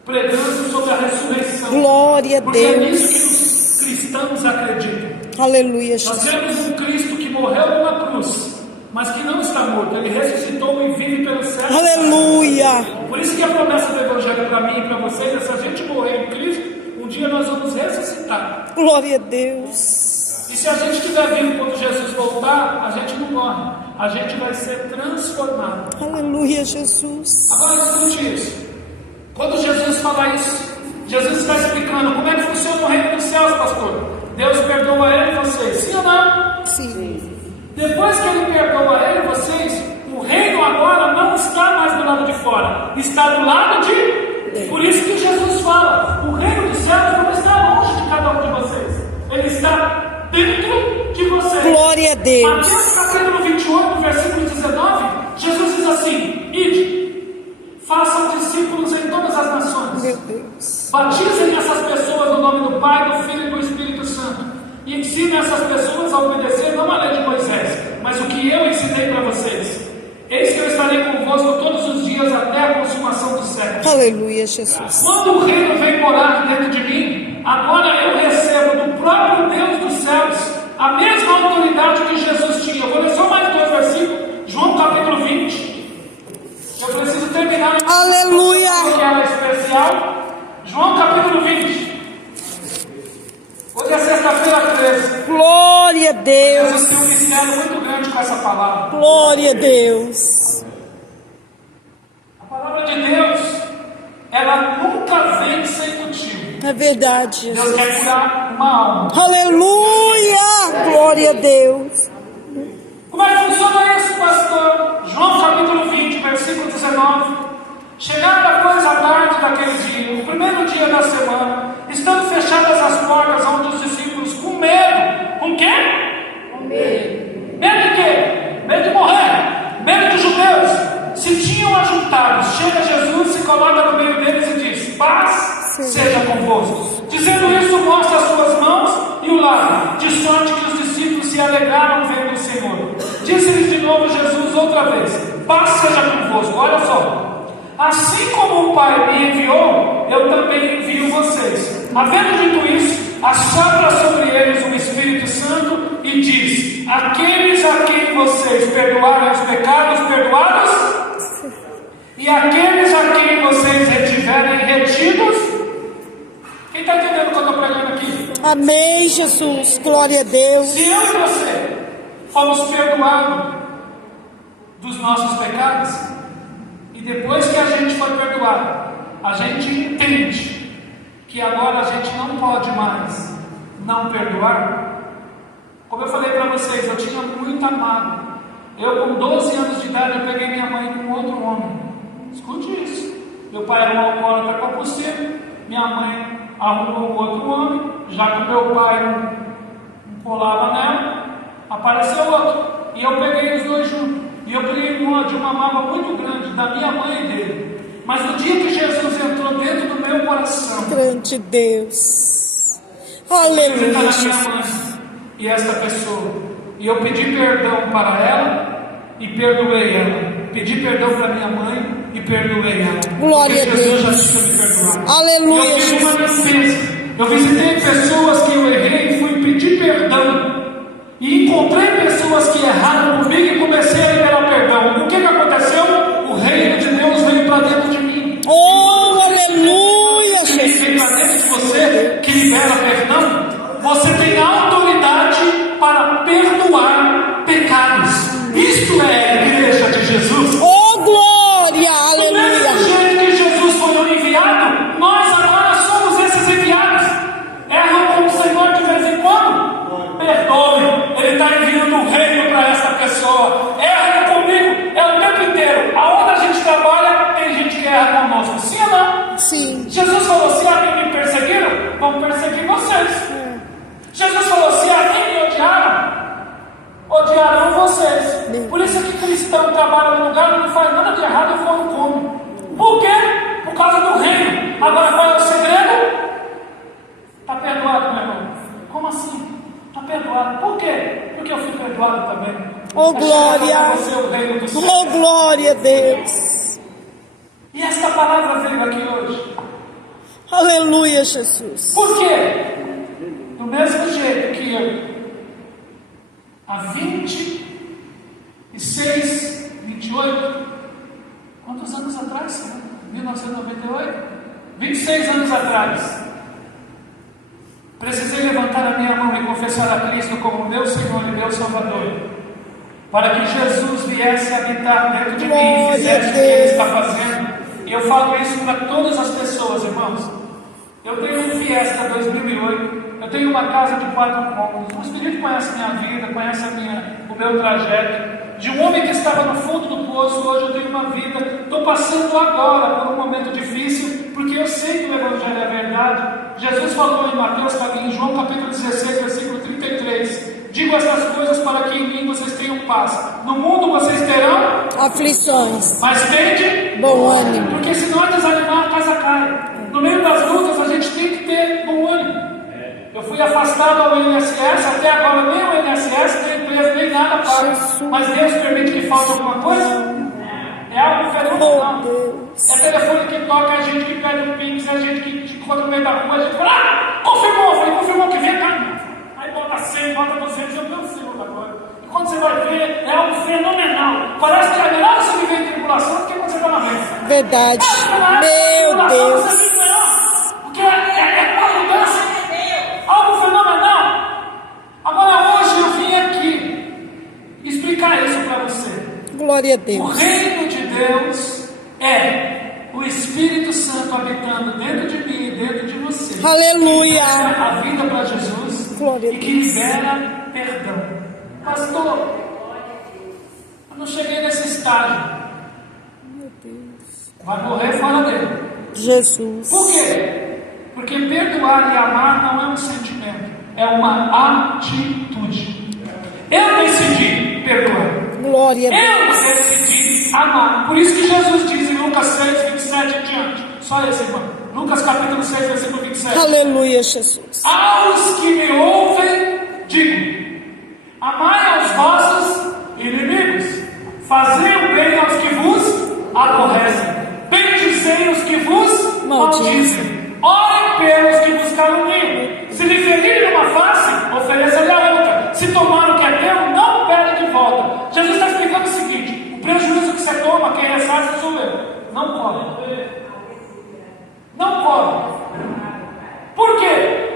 pregando sobre a ressurreição. Glória a Porque é nisso Deus. que os cristãos acreditam. Aleluia, Nós Jesus. temos um Cristo que morreu numa cruz, mas que não está morto. Ele ressuscitou e vive pelos céus. Aleluia. Por isso que a promessa do Evangelho para mim e para vocês é: se a gente morrer em Cristo, um dia nós vamos ressuscitar. Glória a Deus. E se a gente estiver vivo quando Jesus voltar, a gente não morre, a gente vai ser transformado. Aleluia, Jesus. Agora escute isso. Quando Jesus fala isso, Jesus está explicando como é que funciona o reino dos céus, pastor. Deus perdoa ele e vocês, sim ou não? Sim. Depois que ele perdoa ele e vocês, o reino agora não está mais do lado de fora, está do lado de... Por isso que Jesus fala, o reino dos céus não está longe de cada um de vocês, ele está dentro de vocês. Glória a Deus. Mateus capítulo 28, versículo 19, Jesus diz assim: ide, façam discípulos em todas as nações, Meu Deus. batizem essas pessoas no nome do Pai, do Filho e do Espírito Santo, e ensinem essas pessoas a obedecer não a lei de Moisés, mas o que eu ensinei para vocês. Eis que eu estarei convosco todos os dias até a consumação dos séculos. Aleluia, Jesus. Quando o reino vem morar dentro de mim, agora eu recebo do próprio Deus dos céus a mesma autoridade que Jesus tinha. Eu vou ler só mais 2 versículos. João capítulo 20. Eu preciso terminar. Aleluia. Que ela é especial. João capítulo 20. Hoje é sexta-feira 13. Glória a Deus. Jesus tem um mistério muito grande com essa palavra. Glória a Deus. A palavra de Deus, ela nunca vem sem motivo. É verdade, Deus Jesus. quer curar uma alma. Aleluia. Glória a Deus. Como é que funciona isso, pastor? João capítulo 20, versículo 19. Chegada, pois, a tarde daquele dia, o primeiro dia da semana, estando fechadas as portas, onde os discípulos, com medo, com quê? Com medo. Medo de quê? Medo de morrer. Medo dos judeus. Se tinham ajuntado, chega Jesus, se coloca no meio deles e diz: paz seja convosco. Dizendo isso, mostra as suas mãos e o lado, de sorte que os discípulos se alegraram vendo o Senhor. Disse-lhes de novo Jesus outra vez: paz seja convosco. Olha só. Assim como o Pai me enviou, eu também envio vocês. Havendo dito isso, assopra sobre eles o Espírito Santo e diz: aqueles a quem vocês perdoarem os pecados, perdoados, e aqueles a quem vocês retiverem retidos. Quem está entendendo o que eu estou pregando aqui? Amém, Jesus. Glória a Deus. Se eu e você fomos perdoados dos nossos pecados, e depois que a gente foi perdoado, a gente entende que agora a gente não pode mais não perdoar, Como eu falei para vocês, eu tinha muita mágoa. Eu, com 12 anos de idade, eu peguei minha mãe com outro homem. Escute isso. Meu pai era um alcoólatra compulsivo, minha mãe arrumou um outro homem, já que meu pai não colava nela, apareceu outro. E eu peguei os dois juntos. E eu criei um ódio, uma mágoa muito grande da minha mãe e dele. Mas no dia que Jesus entrou dentro do meu coração, Grande Deus. ele está Aleluia, na minha Jesus. mãe e esta pessoa. E eu pedi perdão para ela e perdoei ela. Pedi perdão para minha mãe e perdoei ela. Glória Porque a Jesus Deus. já tinha me perdoado. Aleluia, Eu fiz uma Jesus. limpeza. Eu visitei pessoas que eu errei e fui pedir perdão. E encontrei pessoas que erraram comigo e comecei a liberar perdão. O que aconteceu? O reino de Deus veio para dentro de mim. Oh, aleluia, Se ele veio para dentro Jesus. de você, que libera perdão, você tem autoridade para perdoar pecados. Isto é a igreja de Jesus. Oh, glória, Do mesmo aleluia. jeito que Jesus foi o enviado, nós agora somos esses enviados. Erram com o Senhor de vez em quando? Perdoe, Ele está enviando o reino para essa pessoa. Erra comigo, é o tempo inteiro. Aonde a gente trabalha, tem gente que erra conosco. Sim ou não? Sim. Jesus falou: se a mim me perseguiram, vão perseguir vocês. Jesus falou: se a mim me odiaram, odiarão vocês. Por isso que cristão trabalha no lugar e não faz nada de errado e for come. Por quê? Por causa do reino. Agora qual é o segredo? Está perdoado, meu irmão. Como assim? Está perdoado. Por quê? Porque eu fui perdoado também. Oh, Vai chegar glória. para você o reino do céu. Oh, glória a Deus. E esta palavra veio aqui hoje. Aleluia, Jesus. Por quê? Do mesmo jeito que eu, há 26, 28, quantos anos atrás, Senhor? 1998? 26 anos atrás, precisei levantar a minha mão e confessar a Cristo como meu Senhor e meu Salvador, para que Jesus viesse habitar dentro de mim e Glória fizesse a o que Ele Deus. está fazendo. E eu falo isso para todas as pessoas, irmãos. Eu tenho um Fiesta 2008, eu tenho uma casa de 4 cômodos. O Espírito conhece minha vida, conhece o meu trajeto. De um homem que estava no fundo do poço, hoje eu tenho uma vida. Estou passando agora por um momento difícil, porque eu sei que o Evangelho é verdade. Jesus falou em João capítulo 16, versículo 33: digo essas coisas para que em mim vocês tenham paz. No mundo vocês terão Aflições. mas tende Bom ânimo. porque se nós desanimar, a casa cai. No meio das lutas, a gente tem que ter bom ânimo. Eu fui afastado ao INSS, até agora nem o INSS, nem empresa, nem nada paga. Mas Deus permite que falte alguma coisa? É algo Oh, fenomenal. Deus. É telefone que toca, é gente que pede um pix, é gente que te encontra no meio da rua, a gente fala: confirmou, eu falei: confirmou que vem cá. Aí bota 100, bota 200, eu não sei agora. E quando você vai ver, é algo fenomenal. Parece que é melhor você viver em tribulação do que quando você está na bênção. Verdade. Meu Deus. Porque é uma mudança, algo fenomenal. Agora hoje eu vim aqui explicar isso para você. Glória a O Deus. reino de Deus é o Espírito Santo habitando dentro de mim e dentro de você. Aleluia. A vida para Jesus Glória a e que libera perdão. Pastor, eu não cheguei nesse estágio. Meu Deus. Vai morrer fora dele. Jesus. Por quê? Porque perdoar e amar não é um sentimento, é uma atitude. Eu decidi perdoar. Glória a Eu Deus. decidi amar. Por isso que Jesus diz em Lucas 6, 27 em diante. Só esse, irmão. Lucas capítulo 6, versículo 27. Aleluia, Jesus. Aos que me ouvem, digo: amai aos vossos inimigos, fazei o bem aos que vos aborrecem, bendizei os que vos maldizem, orem pelos que vos caluniam. Se lhe ferirem uma face, ofereça-lhe a outra. Se tomar o que é teu, não pede de volta. Jesus está explicando o seguinte: o prejuízo que você toma, quem ressarce sou eu. Não corre. Não corre. Por quê?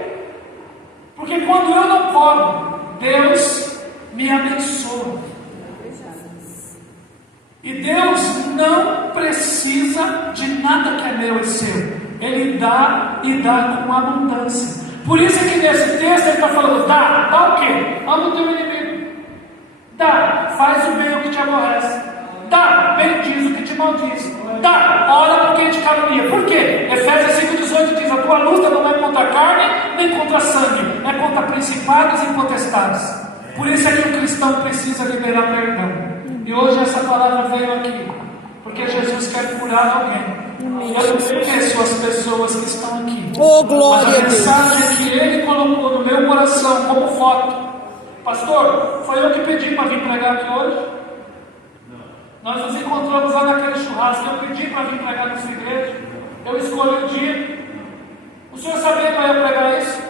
Porque quando eu não cobro, Deus me abençoa. E Deus não precisa de nada que é meu e seu. Ele dá e dá com abundância. Por isso é que nesse texto ele está falando: dá o quê? Ama o teu faz o bem ao que te aborrece. Dá, bendiz o que te maldiz. Dá, ora por quem te calunia. Por quê? Efésios 5,18 diz: a tua luta não é contra a carne, nem contra sangue, é contra principados e potestades. Por isso é que o cristão precisa liberar perdão. E hoje essa palavra veio aqui, porque Jesus quer curar alguém. Eu não conheço as pessoas que estão aqui. Oh, glória mas a a Deus. mensagem que Ele colocou no meu coração como foto. Pastor, foi eu que pedi para vir pregar aqui hoje? Nós nos encontramos lá naquele churrasco. Eu pedi para vir pregar nessa igreja. Eu escolhi o dia. O senhor sabia que eu ia pregar isso?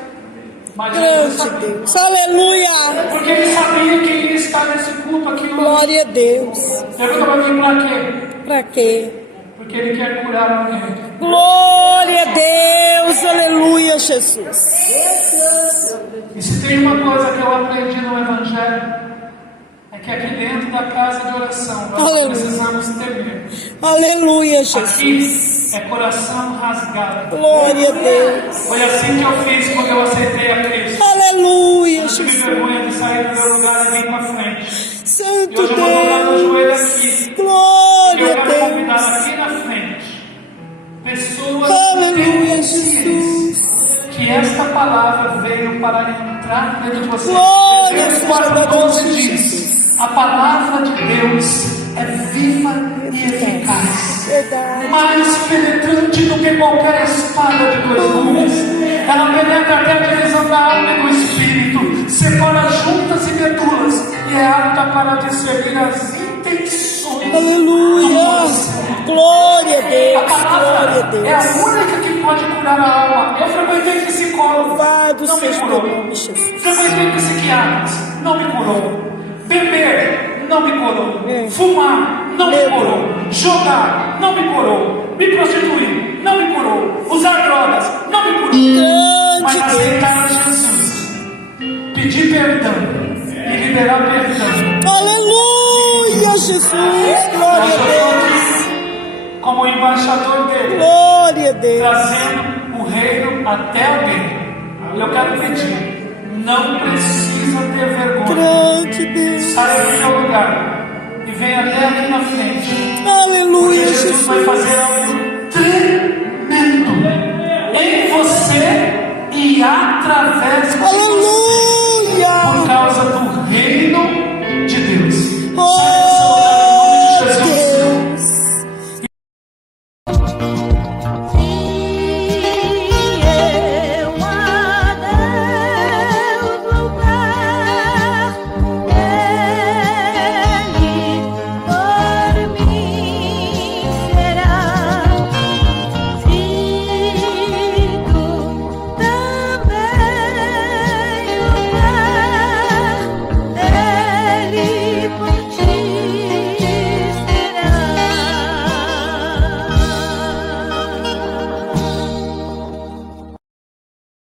Mas ele Grande sabia. Deus. Aleluia. Porque ele sabia que ia estar nesse culto aqui hoje. Glória a Deus. Pergunta para mim para quê? Para quê? Porque ele quer curar alguém. Glória a Deus. Aleluia, Jesus. E se tem uma coisa que eu aprendi no Evangelho, é que aqui dentro da casa de oração nós Aleluia. precisamos temer. Aleluia, Jesus. Aqui é coração rasgado. Glória a Deus. Foi assim que eu fiz quando eu aceitei a Cristo. Aleluia, Eu tive Jesus. vergonha de sair do meu lugar e vir para frente. E Santo hoje eu vou dobrar meu joelho Deus. aqui. E eu Glória a quero convidar Deus. aqui na frente pessoas Aleluia, conscientes Jesus. que esta palavra veio para entrar dentro de você. Glória Efésios seja a 4:12 Deus, diz: Jesus. a palavra de Deus é viva e eficaz, Verdade. mais penetrante do que qualquer espada de dois gumes. Ela penetra até a divisão da alma e do espírito, separa juntas e medulas e é apta para discernir as intenções do Aleluia. coração. Glória a A Deus. Glória a palavra é a Deus. única que pode curar a alma. Eu frequentei psicólogo, Louvado não me seja o curou. teu nome, Jesus. Frequentei psiquiatras, não me curou. Beber, não me curou. É. Fumar, não me Meu curou. Jogar, não me curou. Me prostituir, não me curou. Usar drogas, não me curou. Mas Grande aceitar Jesus, pedir perdão e liberar perdão. Deus. Aleluia, Jesus. Glória Hoje eu a estou Deus. aqui como embaixador dele, Glória a Deus. trazendo o reino até alguém. Eu quero pedir, não precisa ter vergonha. Grande Deus. Saia do seu lugar e venha até aqui na frente. Aleluia, Porque Jesus vai Jesus. fazer algo tremendo em você e através de você.